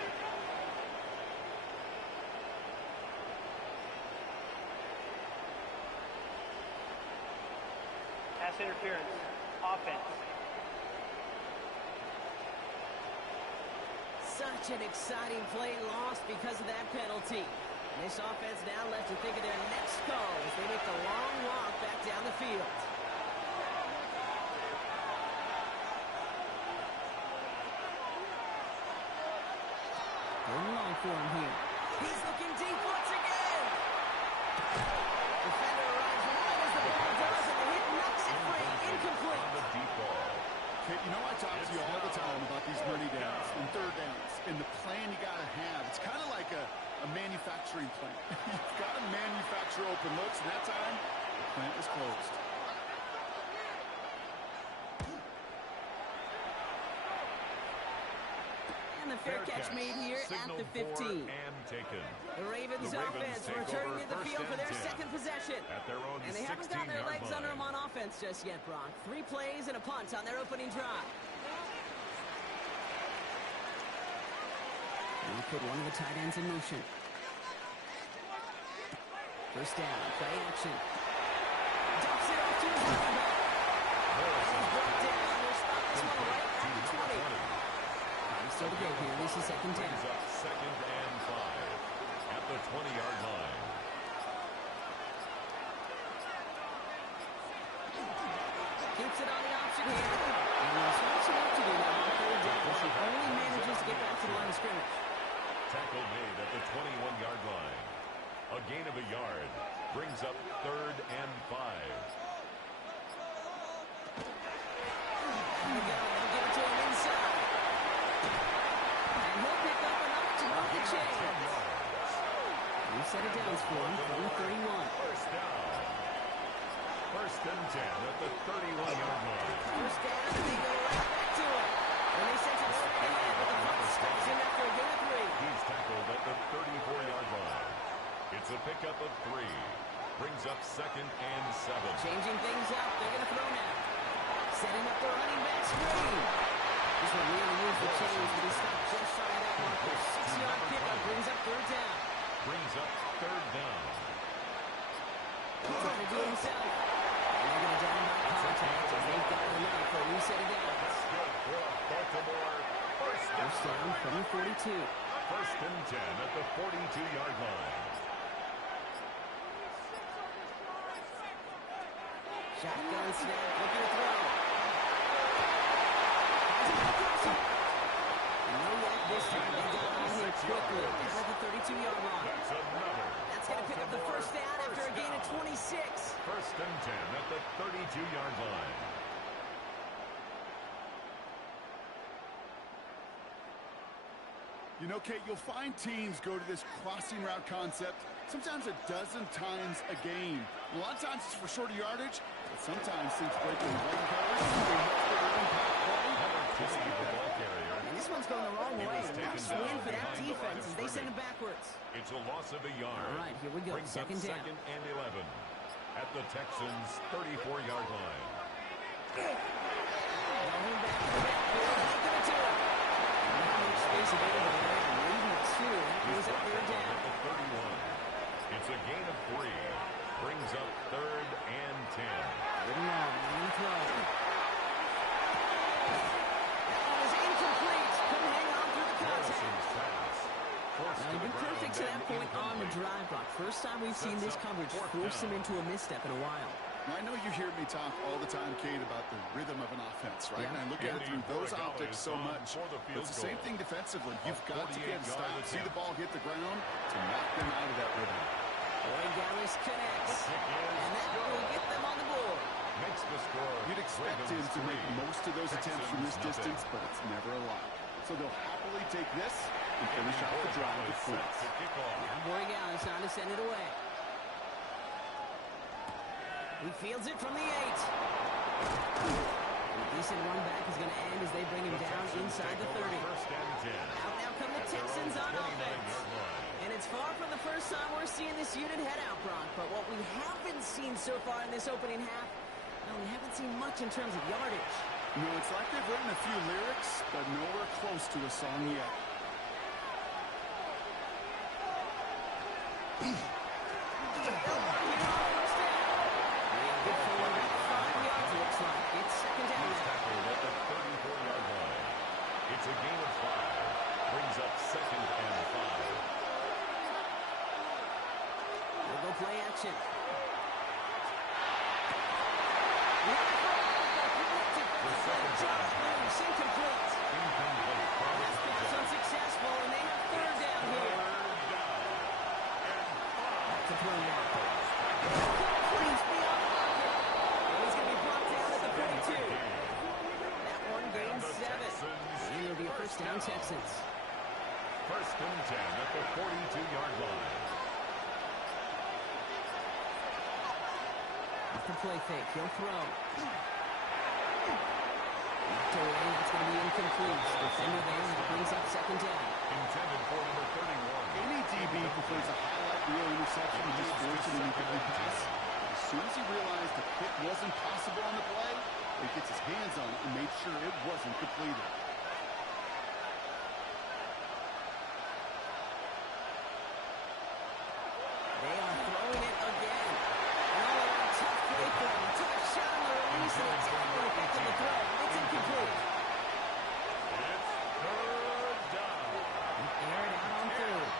Pass interference. Offense. Such an exciting play lost because of that penalty. This offense now left to think of their next goal as they make the long walk back down the field. Going long for him here. He's looking deep once again. Defender arrives right as the ball does, and the hit knocks it free. Incomplete. On the deep ball. Okay, you know I talk to you all the time about these money downs and third downs and the plan you got to have. It's kind of like a manufacturing plant. You've got to manufacture open looks, and that time, the plant was closed. And the fair catch made here at the 15. And taken. The Ravens The Ravens offense take returning over to the first field for and their 10. second possession. At their own And they haven't gotten their 16-yard legs line. under them on offense just yet, Brock. 3 plays and a punt on their opening drive. And we put one of the tight ends in motion. First down, play action. Dumps it off to his running back. And he's brought down. They'll stop this one right at the 20. Still to go here. This is second down. Brings up second and 5 at the 20-yard line. Keeps it on the option here. And he's smart enough to do that on third down. He only manages to get back to the line of scrimmage. Tackle made at the 21-yard line. A gain of a yard brings up third and 5. There we go. They'll give it to him inside. And he'll pick up enough to move the chain. New set of downs for him from 31. First down. First and 10 at the 31-yard line. First down, and they go right back to it. And they sent it straight ahead, but the punt stops him after a gain of 3. He's tackled at the 34-yard line. It's a pickup of 3. Brings up second and 7. Changing things up. They're going to throw now. Setting up the running back screen. This one really moves the chains, but he stopped just shy of that marker. 6-yard pickup brings up third down. Brings up third down. He's trying to do it himself. And they're going to down by contact as they've got him out for a new set of downs. Good for Baltimore. First First down from the 42. First and 10 at the 42-yard line. Shotgun snap, looking to throw. Has him across it. No yet this time. They got on here quickly. Down at the 32-yard line. That's another. That's going to pick up the first down after a gain of 26. First and 10 at the 32-yard line. You know, Kate, you'll find teams go to this crossing route concept sometimes a dozen times a game. A lot of times it's for shorter yardage, but sometimes since breaking the run coverage, they much bigger impact play. Just keep the ball carrier. And this one's going the wrong He way. was taken Nice down win for that behind the defense line as of they send him scrimmage. backwards. It's a loss of a yard. All right, here we go. Brings Second up down. second and 11 at the Texans' 34-yard line. Going back to the backfield, and they give it to him. Not much space available there. Leading it 2. That brings up third down. At the 31. It's a gain of 3. Brings up third and 10. Good long, long throw. That one is incomplete. Couldn't hang on through the contact. Now, you've been perfect to that point on the drive block. First time we've seen this coverage force him into a misstep in a while. Now, I know you hear me talk all the time, Kate, about the rhythm of an offense, right? Yeah. And I look at it through those optics so much. But it's the same thing defensively. You've got to get stopped, see the ball hit the ground to knock them out of that rhythm. Boy, Dallas connects. And that will get them on the board. Makes the score. You'd expect him to make most of those attempts from this distance, but it's never a lot. So they'll happily take this and finish off the drive with points. Now Boy Dallas on to send it away. He fields it from the 8. A decent run back is going to end as they bring him down inside the 30. First and 10. Out now come the Texans on offense. And it's far from the first time we're seeing this unit head out, Brock. But what we haven't seen so far in this opening half, well, we haven't seen much in terms of yardage. No, it's like they've written a few lyrics, but nowhere close to a song yet. It's second down. He's tackled at the 34-yard line. It's a gain of 5. Brings up second and 5. Texans. First and 10 at the 42-yard line. After play fake, he'll throw. It's going to be incomplete. Defender there, and it brings up second down. Intended for number 31. Any DB completes a highlight reel interception and just forcing an incomplete pass. As soon as he realized the pick wasn't possible on the play, he gets his hands on it and made sure it wasn't completed. They are throwing it again. Oh, a tough play for him. Took a shot on the release, and it's going back to the throw. It's incomplete. It's third down. Aired out on third.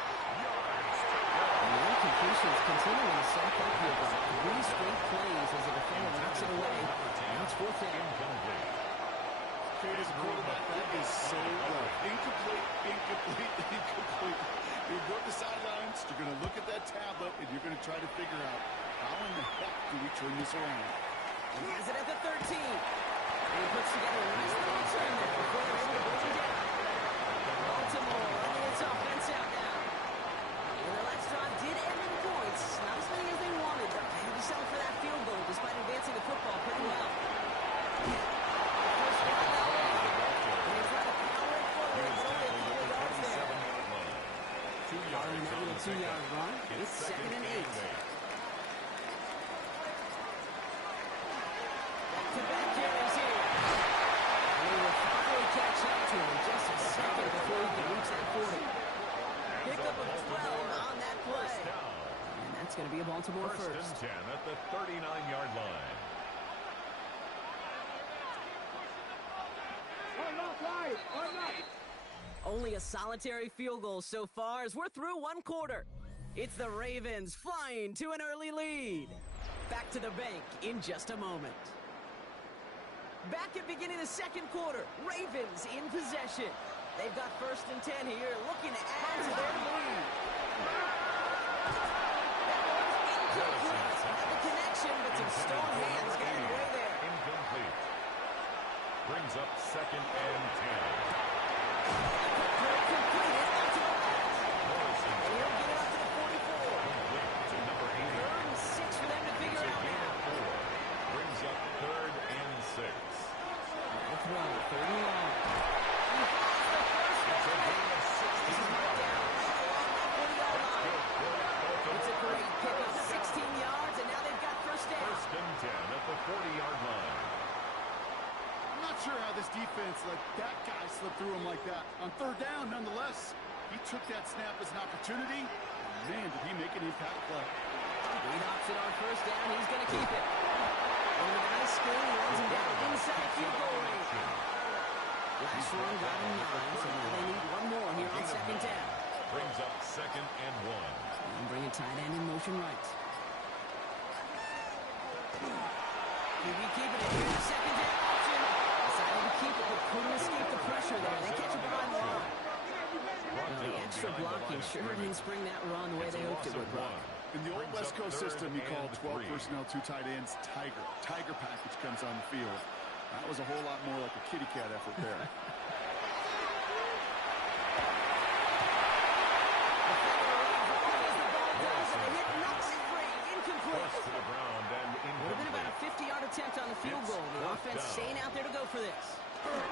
And the incompletions continue in the set up here, but 3 straight plays as the defender knocks it away. Now it's fourth down. Incomplete. As a quarterback, that is so rough. Incomplete, incomplete, incomplete. You go to the sidelines, you're going to look at that tablet, and you're going to try to figure out how in the heck do we turn this around. He has it at the 13. And he puts together a nice little return there before they're able to bring it down. Baltimore running its offense out now. And the last drive did end in points. Not as many as they wanted, but they had to settle for that field goal despite advancing the football pretty well. First down that way. And they try to power it forward, but only a couple of yards there. Following that little 2-yard run, it's second and 8. Back-to-back carries here. And they will finally catch up to him just a second before he can reach that 40. Pickup of 12 on that play. And that's going to be a Baltimore first. First and 10 at the 39-yard line. Only a solitary field goal so far as we're through one quarter. It's the Ravens flying to an early lead. Back to the bank in just a moment. Back at beginning of the second quarter, Ravens in possession. They've got first and 10 here, looking to add to their lead. That one's incomplete. Had the connection, but some strong hands got in the way there. Incomplete. Brings up second and 10. Completed out to the left. And he'll get it up to the 44. To number 80. Third and 6 for them to figure out now. Brings up third and 6. They'll throw, third and long. He fires the first one. This is right down, right along that 40-yard line. It's a great pickup, 16 yards, and now they've got first down. First and 10 at the 40-yard line. I'm not sure how this defense let that guy slip through him like that. On third down, nonetheless, he took that snap as an opportunity. Man, did he make an impact play. Reed option on first down. He's going to keep it. Over the high school, he runs him down inside field goal range. Last run got him 9, so now they need one more here on second down. Brings up second and 1. And bring a tight end in motion right. QB keeping it here. Second down option. Decided to keep it, but couldn't escape the pressure there. They catch it behind the line. Well, the extra blocking sure didn't spring that run the way they hoped it would, Brock. In the old West Coast system, you call 12 personnel, 2 tight ends, Tiger. Tiger package comes on the field. That was a whole lot more like a kitty cat effort there. To the ground and Would have been about a 50-yard attempt on the field goal. The offense staying out there to go for this. Run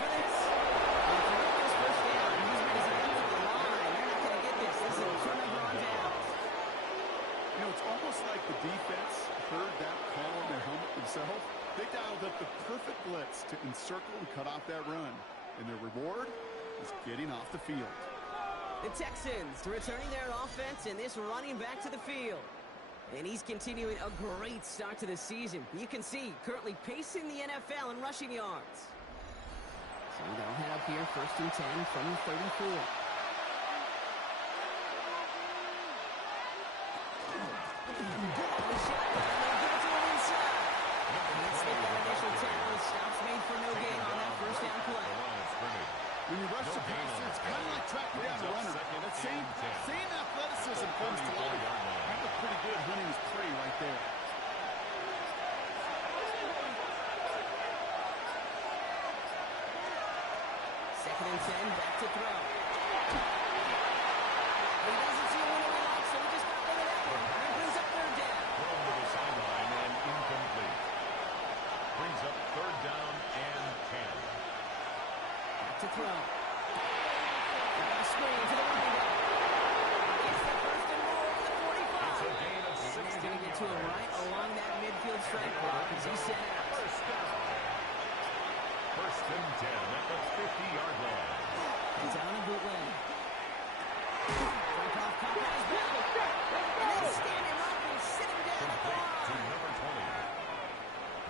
for this. This first down. He's ready to get to the line. They're not going to get this. This is a turnover on downs. You know, it's almost like the defense heard that call on their helmet themselves. They dialed up the perfect blitz to encircle and cut off that run. And their reward is getting off the field. The Texans returning their offense and this running back to the field. And he's continuing a great start to the season. You can see currently pacing the NFL in rushing yards. So they'll head up here first and 10 from the 34. When you rush the passer, it's kind of like tracking down the runner. That same athleticism comes to life. He looked pretty good hunting his prey right there. and 10, back to throw. He doesn't see a winner he likes, so he just got rid of that one. And it brings up third down. Thrown to the sideline and incomplete. Brings up third down and 10. Back to throw. A screen to the running back. Gets the first and more over the 45. It's a gain of 16 He's going to get to him yards. right along that midfield strike block as he's sent out. First down. First and 10 at the 50-yard line. He's on a bootleg. Frank off Popeye's back. And then stand him up and sit him down at the Complete to line. number 20.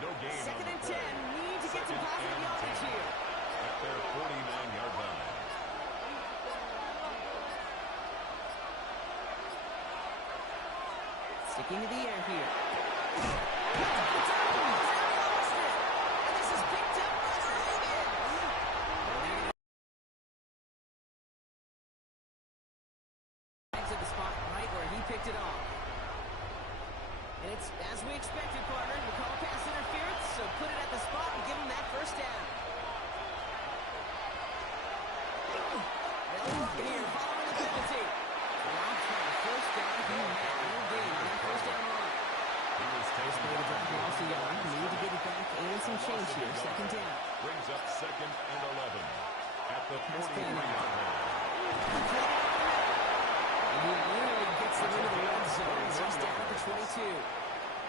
No gain on Second the and play. 10. Need to get some Second positive and yardage 10 here. at their 49-yard line. Sticking to the air here. Lost it. And this is picked up by the Ravens. To the spot right where he picked it off. And it's as we expected, partner. We call pass interference, so put it at the spot and give him that first down. They'll run here following the penalty. Lobs for the first down. He had no gain on that first down run. He was First taken way to drop the down. loss a yard. Need to get it back and some change here. Second down. Brings up second and 11 at the Pass 43-yard line. And he nearly gets them into the red zone. He's down at the 22.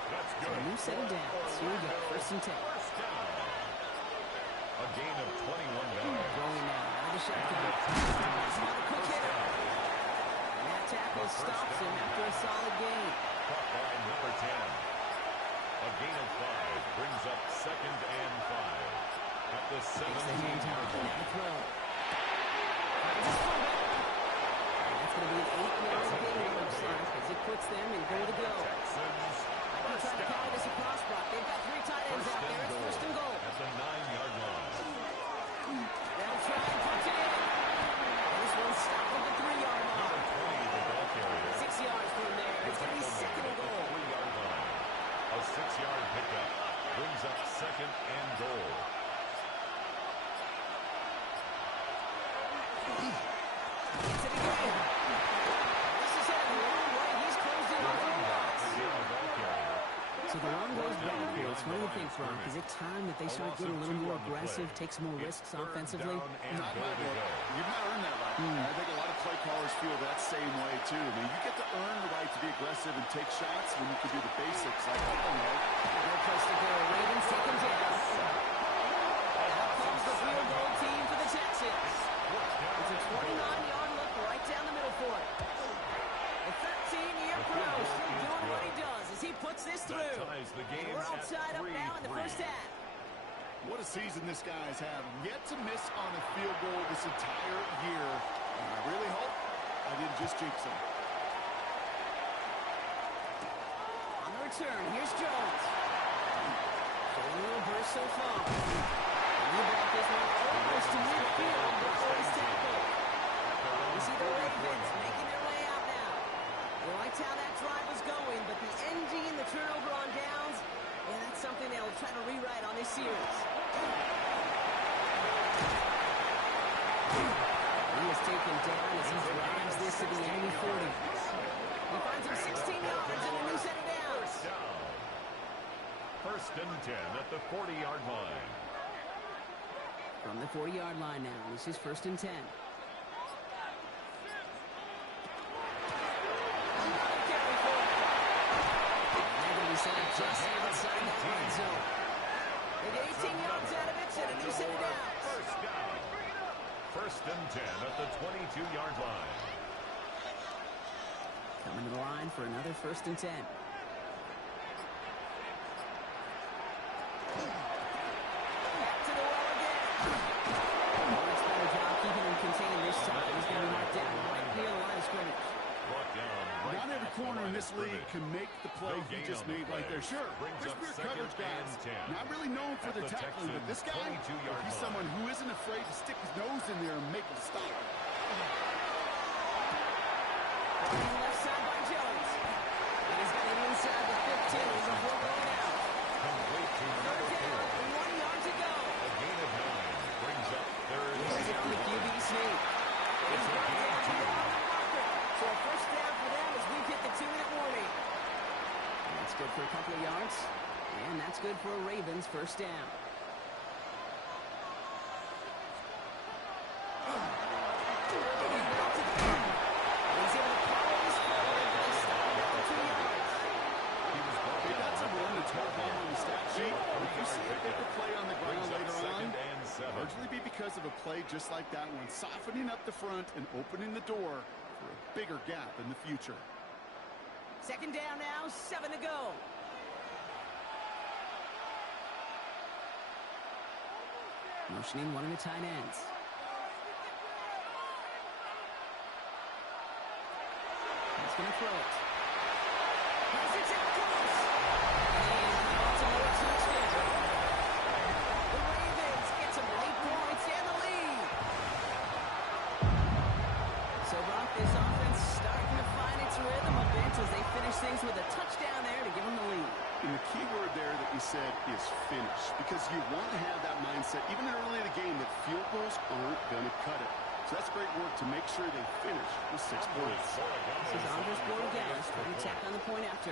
That's So good. a new set of downs. Here we go. First and 10. First down. A gain of 21 yards. Throwing now out of the shotgun. Another quick hitter. And that tackle stops him after a solid gain. Caught by number 10. A gain of 5 brings up second and 5 at the Takes the hand 17-yard time. line. Now throw. Finds his fullback. And that's going to be an 8-yard gain, it looks like, as it puts them in goal to go. Texans I can try to carry this across, Brock. They've got 3 tight ends out there. It's first and goal. at the 9-yard line. They'll try and punch it in. And this one's stopped at the 3-yard line. Number 20, the ball carrier. 6 yards from there. It's going to be second and goal. 3-yard line. A 6-yard pickup brings up second and goal. Gets it again. This is headed the wrong way. He's closed in on 3 yards. Again, the ball carrier. So the run goes backwards. What do you think, Brock? Is it time that they start getting a little more aggressive, take some more risks offensively? Not my book. You've not earned that right. I think a lot of play callers feel that same way, too. I mean, you get to earn the right to be aggressive and take shots when you can do the basics. Like, I don't know. No place to go. Ravens take him down. Out comes the field goal team for the Texans. It's a 29-yard look right down the middle for it. The 13-year pro still doing what he does as he puts this through. Ties the game We're all at tied up now in the 3-3. first half. What a season this guy's had. Yet to miss on a field goal this entire year. And I really hope I didn't just jinx him. On the return, here's Jones. Showing a little burst so far. And he brought this one almost to midfield before he's tackled. We see the Ravens making their way out now. They liked how that drive was going, but the ending and the turnover on downs, yeah, that's something they'll try to rewrite on this series. He is taken down as he drives this to the enemy 40s. He finds him 16 yards and a new set of downs. Down. First and 10 at the 40-yard line. From the 40-yard line now, this is first and 10. Just outside the red zone. They get 18 yards out of it and a new set of downs. First down. First and 10 at the 22-yard line. Coming to the line for another first and 10. Back to the wall again. Much better job keeping him contained this time. He's going to be knocked down right near the line of scrimmage. Brought down right Not every at the corner in line this of league scrimmage. can make the play No he gain just on the made right play. there. Sure, Brings there's up pure second coverage guys. and 10. Not really known for At their the tackling, but this guy, 22-yard he's line. someone who isn't afraid to stick his nose in there and make a stop. Left side by Jones. And he's got him inside the 15 before going out. Complete to Third number 4. down, 1 yard to go. A gain of 9 brings up third This is on the QB That's good for a couple of yards. And that's good for a Ravens first down. Largely be because of a play just like that one, softening up the front and opening the door for a bigger gap in the future. Second down now, 7 to go. Motioning one of the tight ends. He's going to throw it. Yes, it's out close. And Baltimore touchdown. The Ravens get some late points and the lead. So, Brock, this offense starting to find its rhythm a bit as they finish things with a touchdown there to give them the lead. And the key word there that you said is finish, because you want to have that mindset, even early in the game, that field goals aren't going to cut it. So that's great work to make sure they finish with 6 points. This is Andres Borges trying to tack on the point after.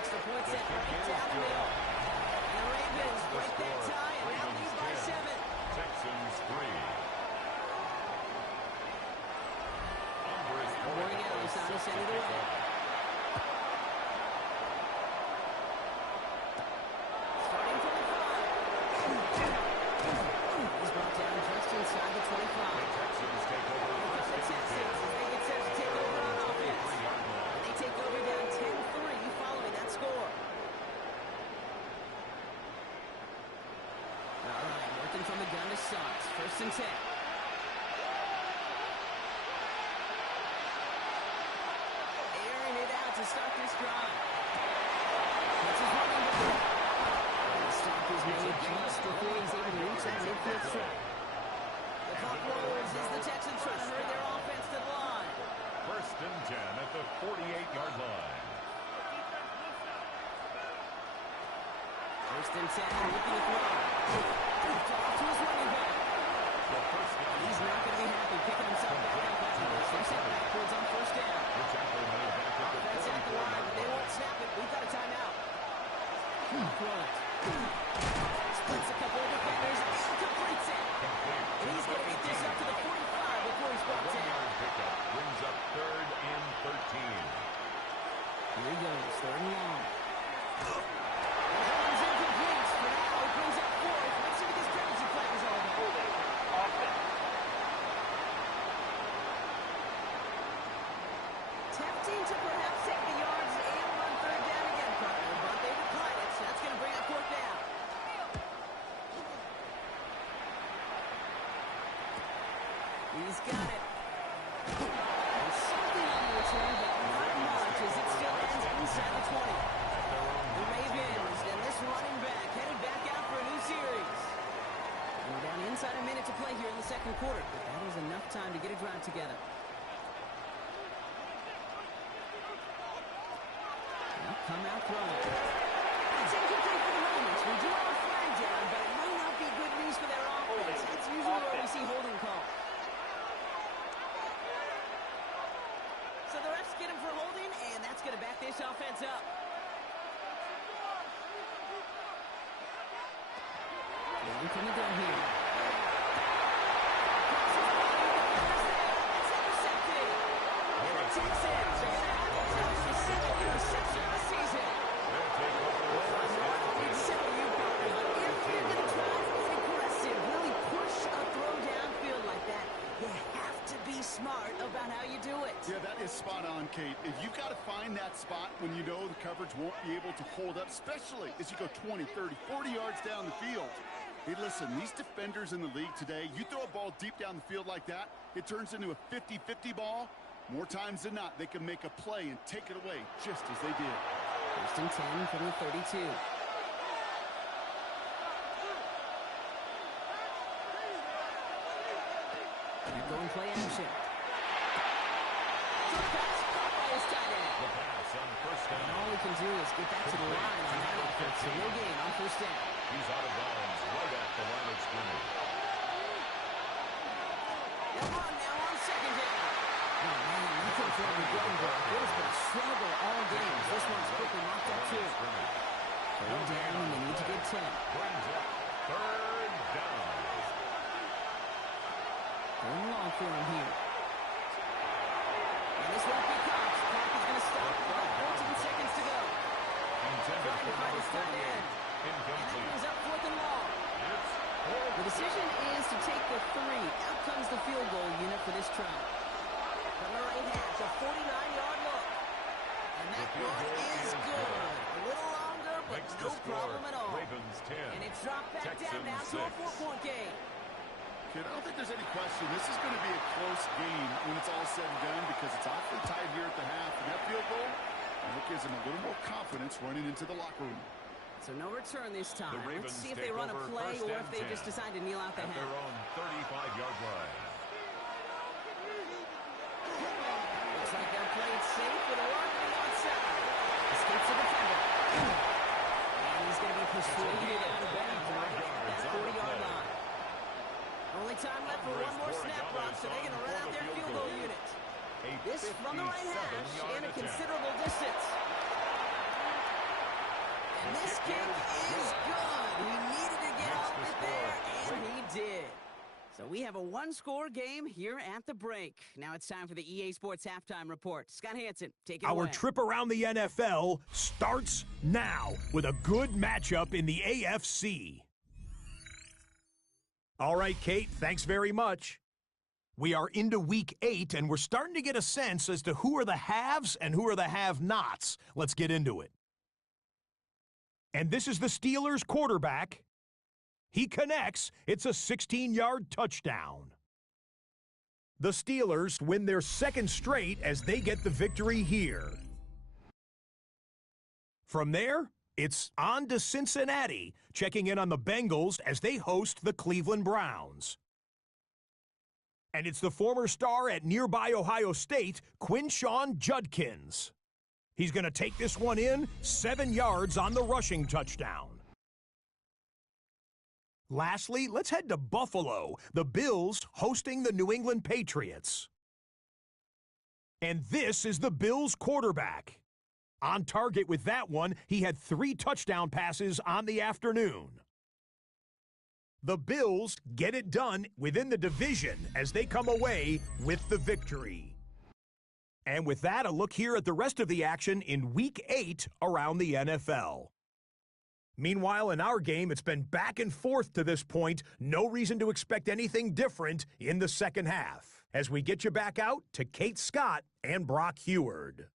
Extra point set right down the middle. And the Ravens break that tie and now lead by 7. Texans 3. Borges on his end of the way. Starting from the 5. He's brought down just inside the 25. The Texans take over The Texans, they get set to take over on offense. And they take over down 10-3 following that score. All right, working from the gun to Suggs. First and 10. Airing it out to start this drive. That's his running back. The stop is made just before he's able to reach that midfield strip. The clock rolls as the Texans try to hurry their offense to the line. First and 10 at the 48-yard line. First and 10, looking to throw. Off to his running back. He's not going to be happy picking himself back up after this. They're set backwards on first down. Offense at the line, but they won't snap it. We've got a timeout. Throw it. Splits a couple of defenders and completes it. And he's going to get this up to the 45 before he's brought down. Brings up 3rd and 13. Here he goes, 3rd and long. Runs incomplete. For now, he brings up 4th. Let's see what this penalty flag is all about. Offense. Tempting to perhaps take the yards and run 3rd down again, Carter, but they decline it, so that's going to bring up 4th down. He's got it. There's something on the return, but not much as it still ends inside the 20. The Ravens and this running back headed back out for a new series. And we're down inside a minute to play here in the second quarter, but that is enough time to get a drive together. They'll come out throwing. It's incomplete for the Ravens. We do have a flag down, but it might not be good news for their offense. That's usually where we see holding call. So the refs get him for holding, and that's going to back this offense up. Moving from the gun here. It's intercepted. And the Texans are going to have themselves the 7th interception of the season. It's so you, Parker, but if you're going to try to get aggressive, really push a throw downfield like that, you have to be smart about how you do it. Yeah, that is spot on, Kate. If you've got to find that spot when you know the coverage won't be able to hold up, especially as you go 20, 30, 40 yards down the field. Hey, listen, these defenders in the league today, you throw a ball deep down the field like that, it turns into a 50-50 ball. More times than not, they can make a play and take it away just as they did. First and 10 from the 32. They're going play action. To the pass, caught by his tight end. The pass on first down. And all he can do is get back to the line on that offense. So no gain on first down. He's out of bounds right at the line of scrimmage. They'll run now on second down. Oh, man, nothing for him to go. tight end. And that brings up 4th and long. The decision is to take the 3. Out comes the field goal unit for this try. From the right hash, a 49-yard look. And that one is good. A little longer, but no problem at all. And it's dropped back down now to a 4-point game. Kid, I don't think there's any question. This is going to be a close game when it's all said and done because it's awfully tight here at the half. And that field goal, it gives them a little more confidence running into the locker room. So no return this time. Let's see if they run a play or if they just decide to kneel out the half. Their own 35-yard line. Looks like they'll play it safe with a run to the outside. Escapes the defender. And he's going to be persuaded out of bounds right at that 40-yard line. Only time left for one more snap run, so they're going to run out their field goal unit. This from the right hash and a considerable distance. And this kick is good. He needed to get off it there, and he did. So we have a one-score game here at the break. Now it's time for the EA Sports Halftime Report. Scott Hansen, take it away. Our trip around the NFL starts now with a good matchup in the AFC. All right, Kate, thanks very much. We are into Week 8, and we're starting to get a sense as to who are the haves and who are the have-nots. Let's get into it. And this is the Steelers' quarterback. He connects. It's a 16-yard touchdown. The Steelers win their second straight as they get the victory here. From there, it's on to Cincinnati, checking in on the Bengals as they host the Cleveland Browns. And it's the former star at nearby Ohio State, Quinshawn Judkins. He's going to take this one in, 7 yards on the rushing touchdown. Lastly, let's head to Buffalo, the Bills hosting the New England Patriots. And this is the Bills quarterback. On target with that one, he had 3 touchdown passes on the afternoon. The Bills get it done within the division as they come away with the victory. And with that, a look here at the rest of the action in Week 8 around the NFL. Meanwhile, in our game, it's been back and forth to this point. No reason to expect anything different in the second half. As we get you back out to Kate Scott and Brock Heward.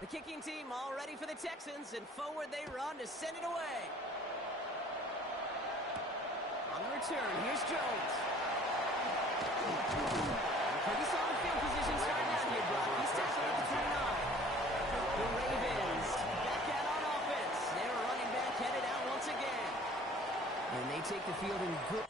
The kicking team all ready for the Texans, and forward they run to send it away. On the return, here's Jones. Pretty solid field position starting out here, Brock. He's tackled at the 29. The Ravens back out on offense. Their running back headed out once again. And they take the field in good...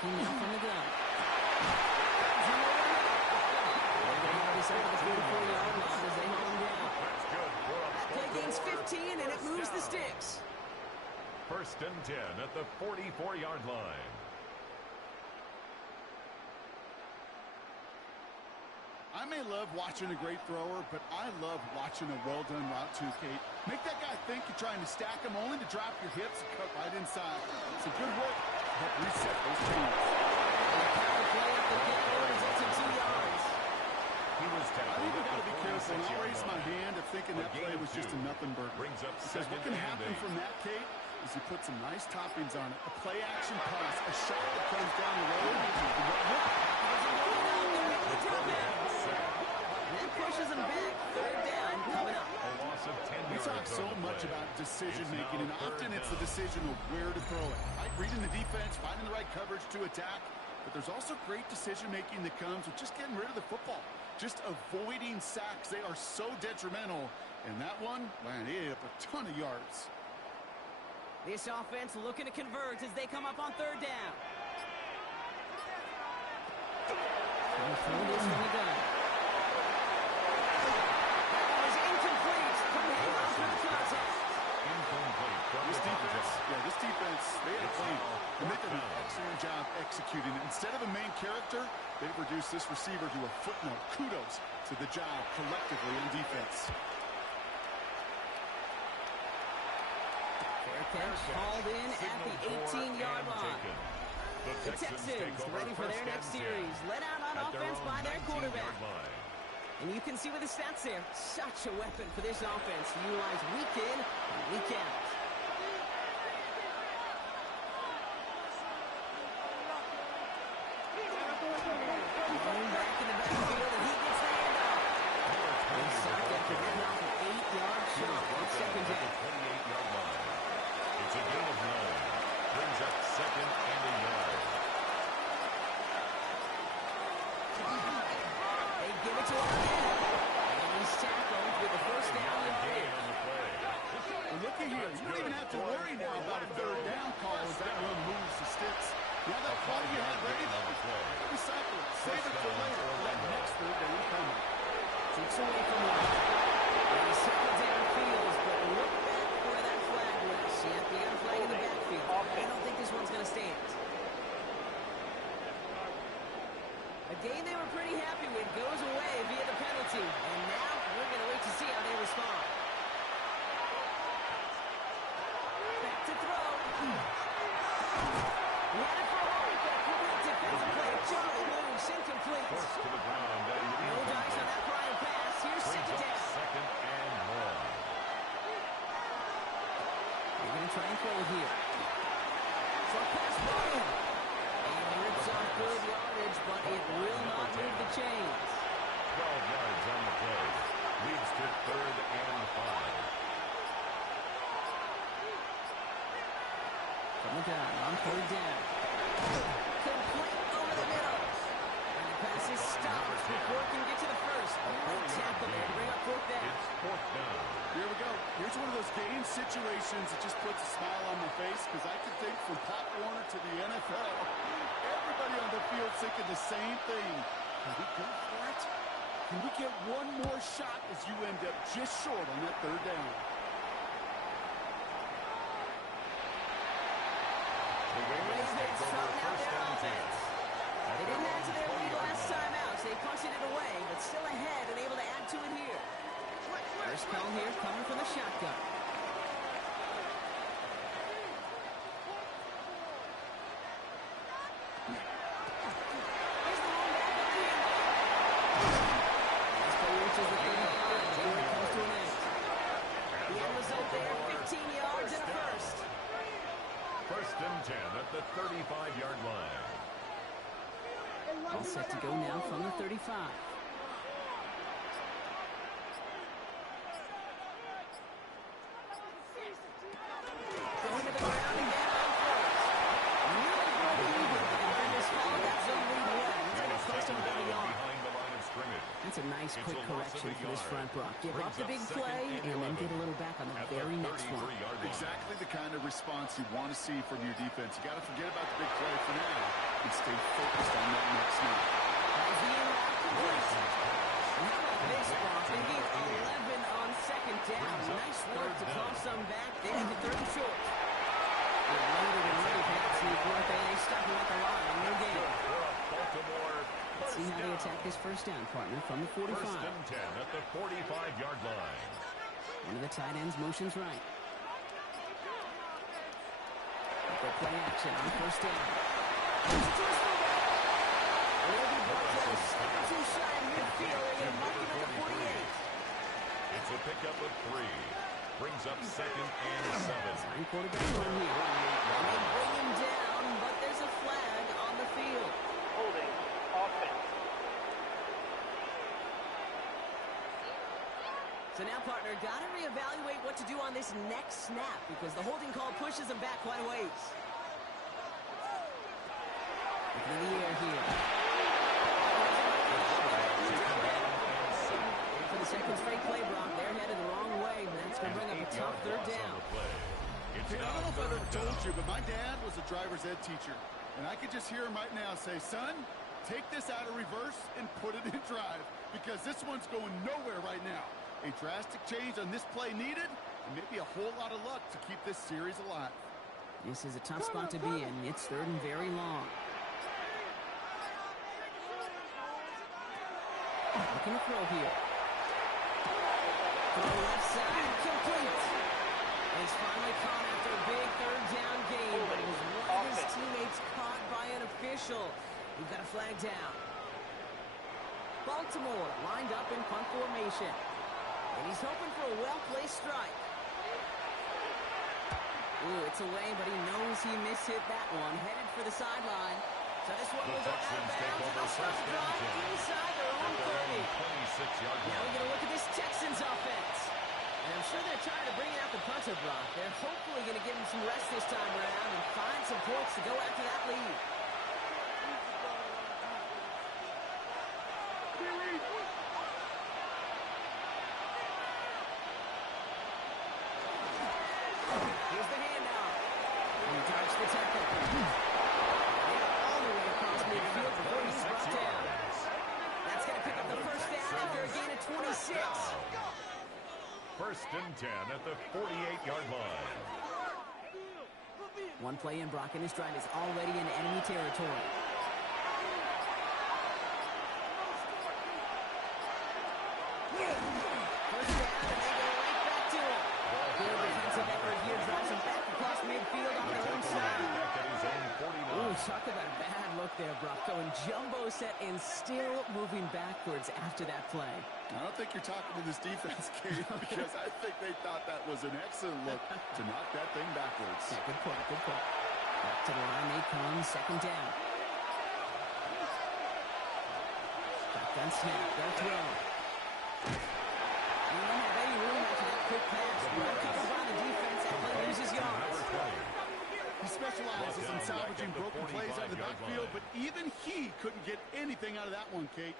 Now from the gun. This over the 44-yard line as they hold him down. Play gains 15, and it moves the sticks. 1st and 10 at the 44-yard line. I may love watching a great thrower, but I love watching a well-done route too, Kate. Make that guy think you're trying to stack him only to drop your hips and cut right inside. It's a good work to help reset those teams. Power play up the middle results in 2 yards. He was I even got to be careful, and I'll raise my hand of thinking that play was just a nothing burger. Brings up Because what can happen from that, Kate, is you put some nice toppings on it. A play-action pass, a shot that comes down the road. That pushes him back. 3rd down coming up. A loss of 10 We yards talk so on the much play. about decision-making, and It's now often 3rd it's the down. decision of where to throw it. Right? Reading the defense, finding the right coverage to attack. But there's also great decision-making that comes with just getting rid of the football. Just avoiding sacks. They are so detrimental. And that one landed up a ton of yards. This offense looking to convert as they come up on 3rd down. Throw this from the gun. That was incomplete. Couldn't hang on through the contact. Incomplete from This the defense, contact. this defense, they had a It's plan. now And they did an 4th down. excellent job executing it. Instead of a main character, they've reduced this receiver to a footnote. Kudos to the job collectively on defense. Fair catch called in at the 18-yard line. The Texans ready for their next series. Let out on offense by their quarterback. And you can see with the stats there, such a weapon for this offense to utilize week in and week out. Going back in the backfield, and he gets the handoff. They sucked after getting off an 8-yard shot on 2nd down. 28-yard line. It's a gain of 9. Brings up 2nd and a yard. They give it to him again. And he's tackled with the 1st down and Gain 3. on the play. And look at here. You don't even have to worry now about a 3rd down call as that one moves the sticks. You have that play you had ready. Recycle it. Save it for later. That next 3rd down coming. 6 away from one. And he's tackled downfield, but look back where that flag was. Yep, they got a flag in the backfield. I don't think this one's going to stand. A game they were pretty happy with goes away via the penalty. And now we're going to wait to see how they respond. Back to throw. Ran it for a moment, but a great defensive play. Charlie moves, incomplete. Forced to the ground and No dice on that prior pass. Here's brings 2nd up down. 2nd and 1. They're going to try and throw it here. Short pass Brian. And he rips off good yardage, but it will not move the chains. 12 yards on the play. Leads to 3rd and 5. Coming down on 3rd down. Complete over the middle. And the pass is stopped before it can get to the 1st. Great tackle there to bring up 4th down. It's 4th down. Here we go. Here's one of those game situations that just puts a smile on my face because I can think from Pop Warner to the NFL. Everybody on the field thinking the same thing. Can we go for it? Can we get one more shot as you end up just short on that 3rd down? The Ravens take over 1st and 10. They didn't add to their lead last time out, so they punted it away, but still ahead and able to add to it here. First call here coming from the shotgun. Here's the one back up the end. This play reaches the 35, and here it comes to an end. The end was result there, 15 yards and a first. First and 10 at the 35-yard line. All set to go now from the 35. Going to the ground again on first. Really broke even. And this followed that zone lead well. It's going to cost him about a yard. Behind the line of scrimmage. That's a nice quick correction for this front, Brock. Give up the big play and then get a little back on the very next one. Exactly the kind of response you want to see from your defense. You got to forget about the big play for now and stay focused on that next snap. As the inroad completes. And how about this, Brock? They gain 11 on second down. Nice work to call some back there to third and short. They're loaded and ready for that sneak work. They stop him at the line. No gain. Let's see how they attack this first down, partner, from the 45. First and 10 at the 45-yard line. One of the tight ends motions right. They play action on first down. Will be brought down a step or two shy of midfield. They're going to mark him at the 48. It's a pickup of 3. Brings up second and 7. Time quarterback run here. They bring him down, but there's a flag on the field. Holding offense. So now, partner, got to reevaluate what to do on this next snap because the holding call pushes him back quite a ways. Looking in the air here. For the second straight play, Brock, they're headed the wrong way. That's going to bring up a tough third down. I don't know if I've ever told you, but my dad was a driver's ed teacher. And I could just hear him right now say, son, take this out of reverse and put it in drive because this one's going nowhere right now. A drastic change on this play needed, and maybe a whole lot of luck to keep this series alive. This is a tough spot to be in. It's third and very long. Looking to throw here. To the left side, complete. And he's finally caught after a big third down game, but it was one of his teammates caught by an official. We've got a flag down. Baltimore lined up in punt formation. And he's hoping for a well-placed strike. Ooh, it's away, but he knows he mishit that one. Headed for the sideline. So this one will go out of bounds. And they'll start the drive inside their own 30. Now we're going to look at this Texans offense. And I'm sure they're trying to bring out the punter, Brock. They're hopefully going to give him some rest this time around and find some points to go after that lead. Here's the handoff. And he dodged the tackle. All the way across midfield before he's brought down. That's going to pick up the first down after a gain of 26. First and 10 at the 48-yard line. One play in, Brock, and his drive is already in enemy territory. First down, and they go right back to him. Good defensive effort here, drives him back across midfield on their own side. Ooh, talk about a bad look there, Brock. Going jumbo set and still moving backwards after that play. I don't think you're talking to this defense, Kate, because I think they thought that was an excellent look to knock that thing backwards. Yeah, good point, good point. Back to the line they come, second down. Shotgun snap, they'll throw. You don't have any room after that quick pass. Well covered by the defense, that play loses yards. He specializes in salvaging broken plays out of the backfield, but even he couldn't get anything out of that one, Kate.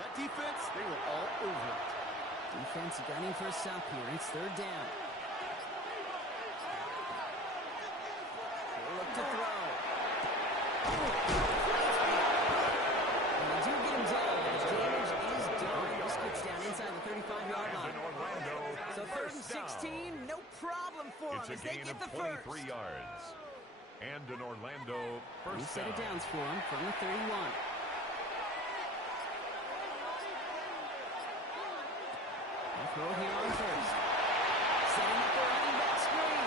That defense, they were all over it. Defense gunning for a stop here. It's third down. Look to throw. And they do get him down. The damage is done. This gets down inside the 35-yard line. So third and 16, no problem for them as they get the first. 23 yards. And an Orlando first set of downs for him from the 31. Throw here on first. Setting up the running back screen.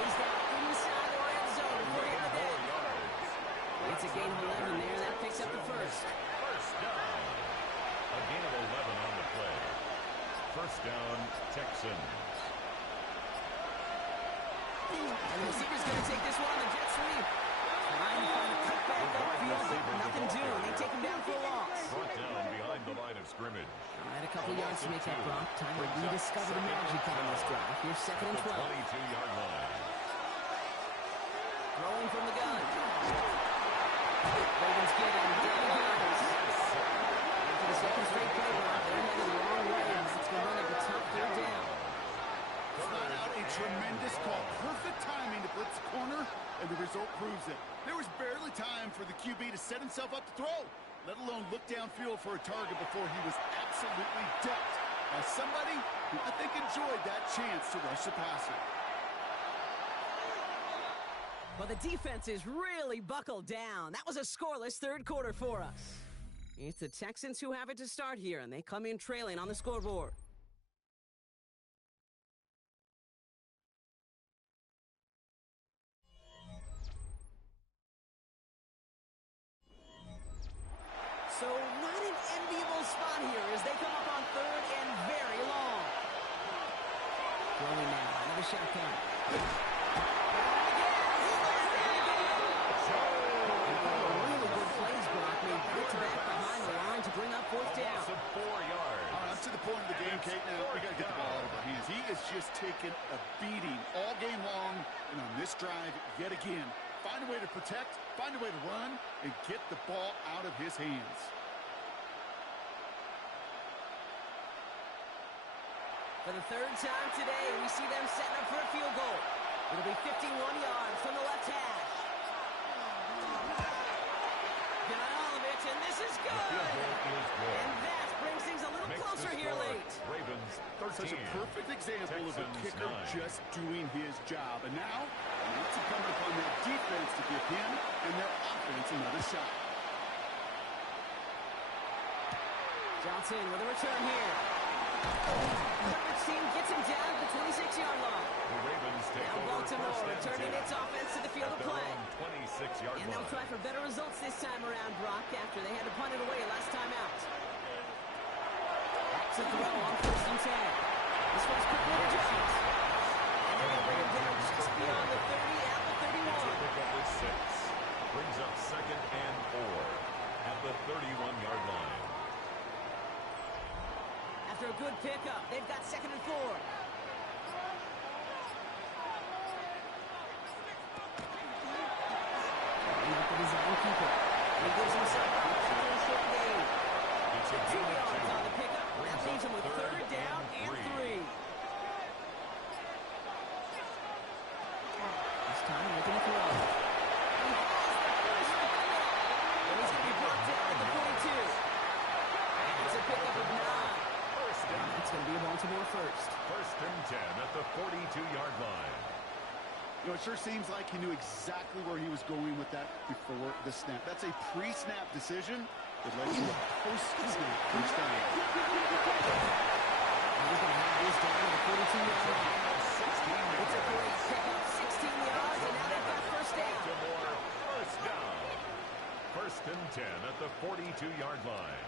He's down inside the red zone before he hit the dead. It's a gain of 11 there. That picks up the first. First down. A gain of 11 on the play. First down, Texans. And the receiver's going to take this one on the jet sweep. Trying to find a cutback upfield, but nothing doing. They take him down for a loss. Brought down behind the line of scrimmage. All right, a couple yards to make up, Brock. Time to rediscover the magic on this drive. Here's second and 12. 22-yard line. Throwing from the gun. Ravens get him. Down he goes. Into the second straight play, Brock. They're headed the wrong way. It's going to run at the top third down. Flat out a tremendous call. Perfect timing to blitz the corner, and the result proves it. There was barely time for the QB to set himself up to throw, let alone look downfield for a target before he was absolutely decked by somebody who I think enjoyed that chance to rush the passer. Well, the defense is really buckled down. That was a scoreless third quarter for us. It's the Texans who have it to start here, and they come in trailing on the scoreboard. So not an enviable spot here as they come up on third and very long. Throwing now, another shotgun. Really good plays, Brock. Made back-to-back behind the line to bring up fourth down. Loss of 4 yards. Up to the point of the game, Kate, now we got to get the ball out of our hands. He is just taking a beating all game long, and on this drive, yet again, find a way to protect, find a way to run, and get the ball out of his hands. For the third time today, we see them setting up for a field goal. It'll be 51 yards from the left hash. Got all of it, and this is good. And that brings things a little closer here late. Ravens 13. Such a perfect example of a kicker just doing his job. And now, it's incumbent upon their defense to give him and their offense another shot. Johnson with a return here. Herbert's team gets him down at the 26-yard line. The Ravens take Now over Baltimore first and returning 10 its offense to the field of at their play. own 26-yard And they'll line. try for better results this time around, Brock, after they had to punt it away last time out. Back to throw on first and 10. This one's quickly to Jones. And they're going to bring him down just beyond the 30 at the 31. Pick up with 6. Brings up second and 4 at the 31-yard line. After a good pickup, they've got second and 4. The design keeper. He gives himself a short gain. It's a 2 gain of yards 2. on the pickup. That leaves him with third down and 3. This time, looking to throw. He has the first down. And he's going to be brought down at the 42. It's a pickup of 9. First down. It's going to be a Baltimore first. First and 10 at the 42-yard line. You know, it sure seems like he knew exactly where he was going with that before the snap. That's a pre-snap decision that led to a post-snap first down. He's going to have this down at the 42-yard line. It's a great pickup, 16 yards, and now they've got first down. Baltimore first down. First and 10 at the 42-yard line.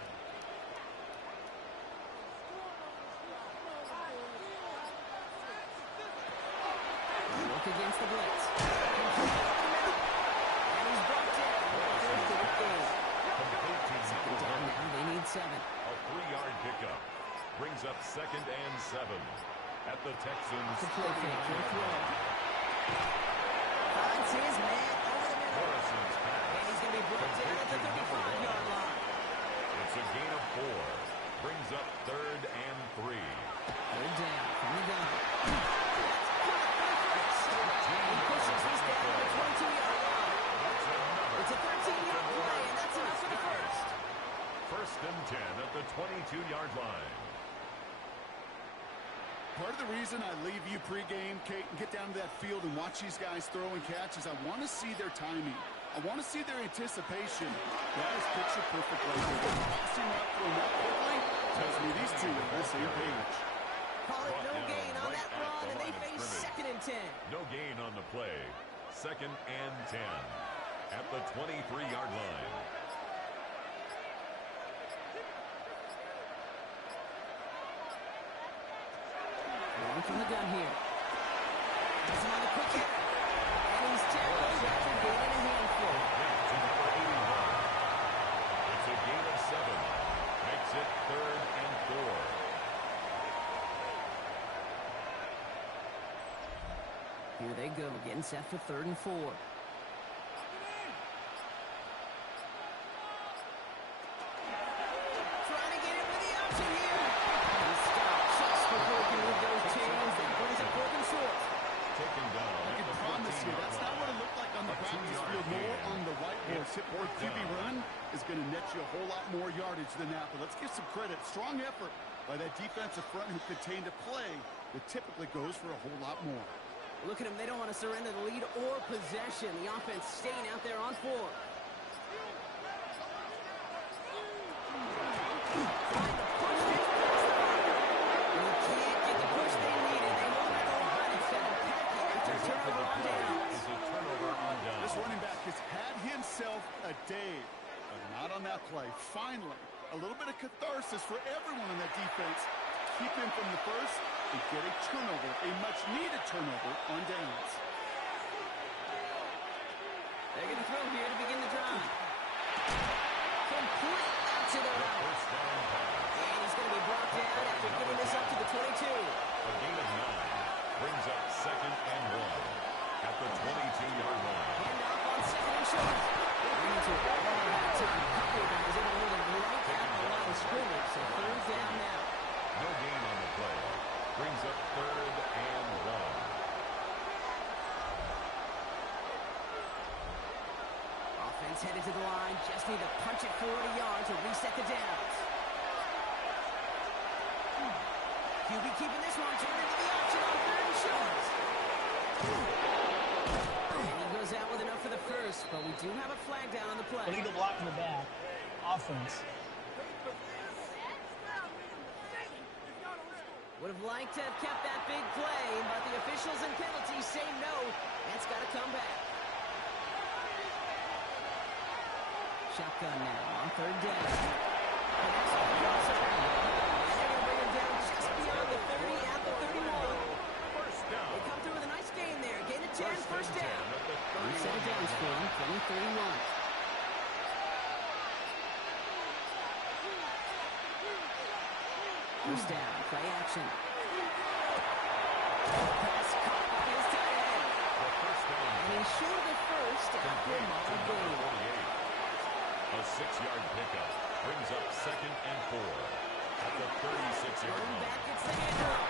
Look against the blitz. And he's brought down. Second down now, they need 7. A 3-yard pickup brings up second and 7 at the Texans. It's a play fake. He'll throw. Finds his man over the middle. Morrison's pass. And he's going to be brought down at the 35-yard line. It's a gain of 4. Brings up third and 3. Third down from the gun. He pushes this down to the 22-yard line. It's a 13-yard play, and that's enough for the first. First and 10 at the 22-yard line. Part of the reason I leave you pregame, Kate, and get down to that field and watch these guys throw and catch is I want to see their timing. I want to see their anticipation. That is picture perfect right there. They're passing up from that quickly. Tells me these two are on the same page. Call it no gain on that run, and they face second and 10. No gain on the play. Second and 10 at the 23-yard line. Going from the gun here. Has him on the quick hitter. And he's tackled after gaining a handful. To number 81. It's a gain of 7. Makes it 3rd and 4. Here they go, getting set for 3rd and 4. Trying to get it with the option here. He stopped just before he can move those chains. That brings up 4th and short. Taken down. I can promise you, that's not what it looked like on the practice field, more on the whiteboard. Hit-board QB run is going to net you a whole lot more yardage than that. But let's give some credit. Strong effort by that defensive front who contained a play that typically goes for a whole lot more. Look at them. They don't want to surrender the lead or possession. The offense staying out there on 4. A day, but not on that play. Finally, a little bit of catharsis for everyone on that defense. Keep him from the first and get a turnover, a much-needed turnover on downs. They're going to throw here to begin the drive. Complete out to the right. And he's going to be brought down after getting this up to the 22. A gain of 9 brings up 2nd and 1 at the 22-yard line. Hand off on 2nd and short. A couple of guys able to hold it right at the line of scrimmage, so 3rd down now. No gain on the play. Brings up 3rd and 1. Offense headed to the line. Just need to punch it 40 yards to reset the downs. QB keeping this one. Turn into the option on 3rd and short. Out with enough for the first, but we do have a flag down on the play. Illegal block in the back. Offense. Would have liked to have kept that big play, but the officials and penalties say no. That's got to come back. Shotgun now on 3rd down. And that's a crossover. And they're going to bring him down just beyond the 30 at the 31. They come through with a nice gain there. Gain of 10, first down. Reset it down for him from 31. First down, play action. Pass caught by his tight end. And he's short of the first after a model gain. A 6-yard pickup brings up 2nd and 4 at the 36-yard line. Back gets the handoff.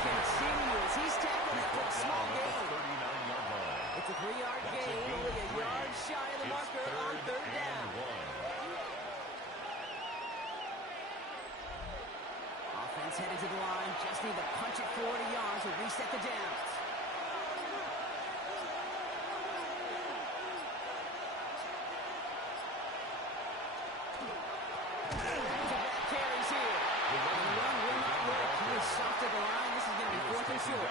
Continues. He's tackled after a small gain. It's a 3-yard gain, only a yard shy of the marker on 3rd down. Offense headed to the line. Just need to punch it 40 yards to reset the downs. Back-to-back carries here. The run will not work. He is soft at the line. This is going to be 4th and short.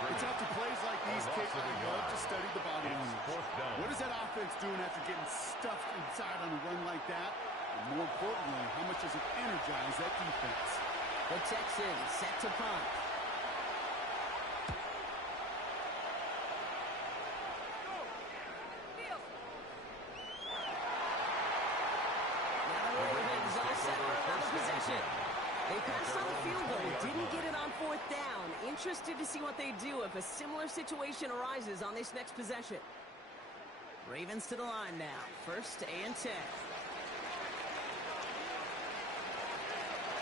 It's after plays like these, Kate, I love to study the body language. What is that offense doing after getting stuffed inside on a run like that? And more importantly, how much does it energize that defense? The Texans set to punt. Now the Ravens all set for another possession. They passed on the field goal, didn't get it on 4th down. Interested to see what they do if a similar situation arises on this next possession. Ravens to the line now. 1st and 10.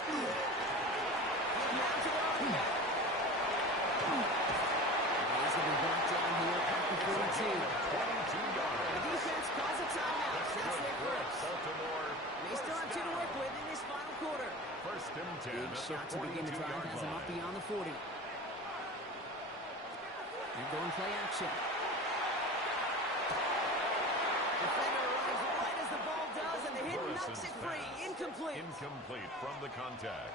Now to the running back. He's going to be brought down here at the 42. The defense calls a timeout. That's their first. They still have 2 to work with in this final quarter. 1st and 10. Big shot to begin the drive, has him up beyond the 40. They're going play action. Defender arrives right as the ball does, and the hit knocks it free. Incomplete. Incomplete from the contact.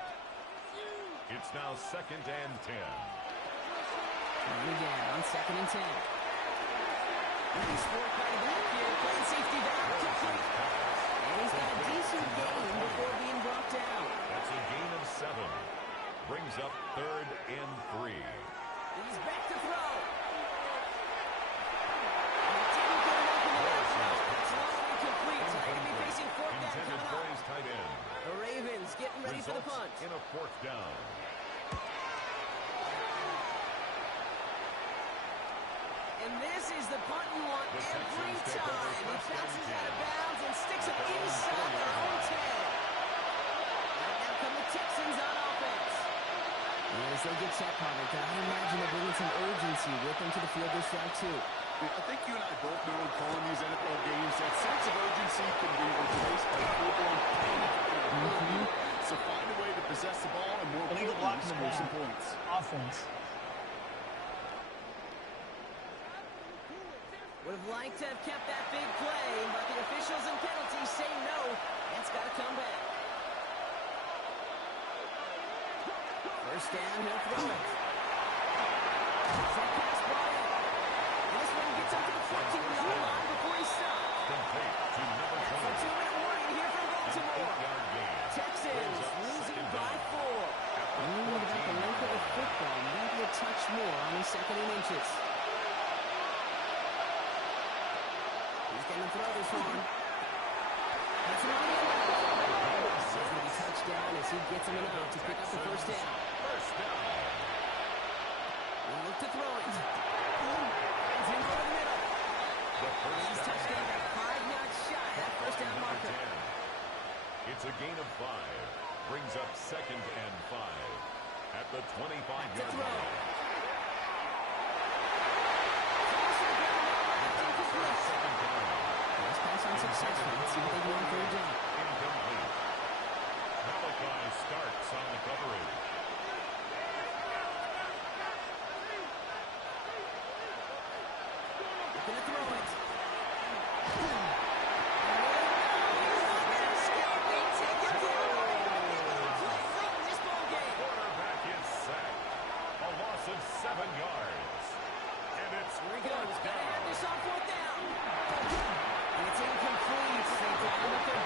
It's now 2nd and 10. And again on 2nd and 10. Nice work by the back here, playing safety back. Complete. And he's got a decent gain before being brought down. That's a gain of 7. Brings up 3rd and 3. He's back to throw. And he didn't get an open throw. It's long and incomplete. So they're going to be facing 4th down Intended coming for up. his tight end. The Ravens getting ready for the punt. In a 4th down. And this is the punt you want every time. He bounces out of bounds and sticks it inside their own 10. Right now come the Texans on offense. As they get set, Carter, I imagine they're bringing some urgency with them to the field this drive, too. I think you and I both know in calling these NFL games that sense of urgency can be replaced by full-blown panic. So find a way to possess the ball and more importantly, score some points. Offense. Would have liked to have kept that big play, but the officials and penalties say no. That's got to come back. First down, he'll throw it. That pass brought in. And this one gets up to the 14-yard line before he stops. Complete to number 20. That's a 2-minute warning here from Baltimore. Texans losing by 4. About the length of the football, maybe a touch more on the 2nd and inches. He's going to throw this one. That's an He's going to be touchdown as he gets him enough to pick up the first down. We'll look to throw it. He's in for the middle. He's touchdown at 5 yards shy of that first down marker. It's a gain of 5. Brings up 2nd and 5 at the 25-yard line. Let's pass on successful. Let's see what they do on 3rd down. Incomplete. Malachi starts on the coverage. Looking to throw it. Quarterback is sacked. A loss of 7 yards. And it's Here he goes. Got to have this on 4th down. And it's incomplete. They down with their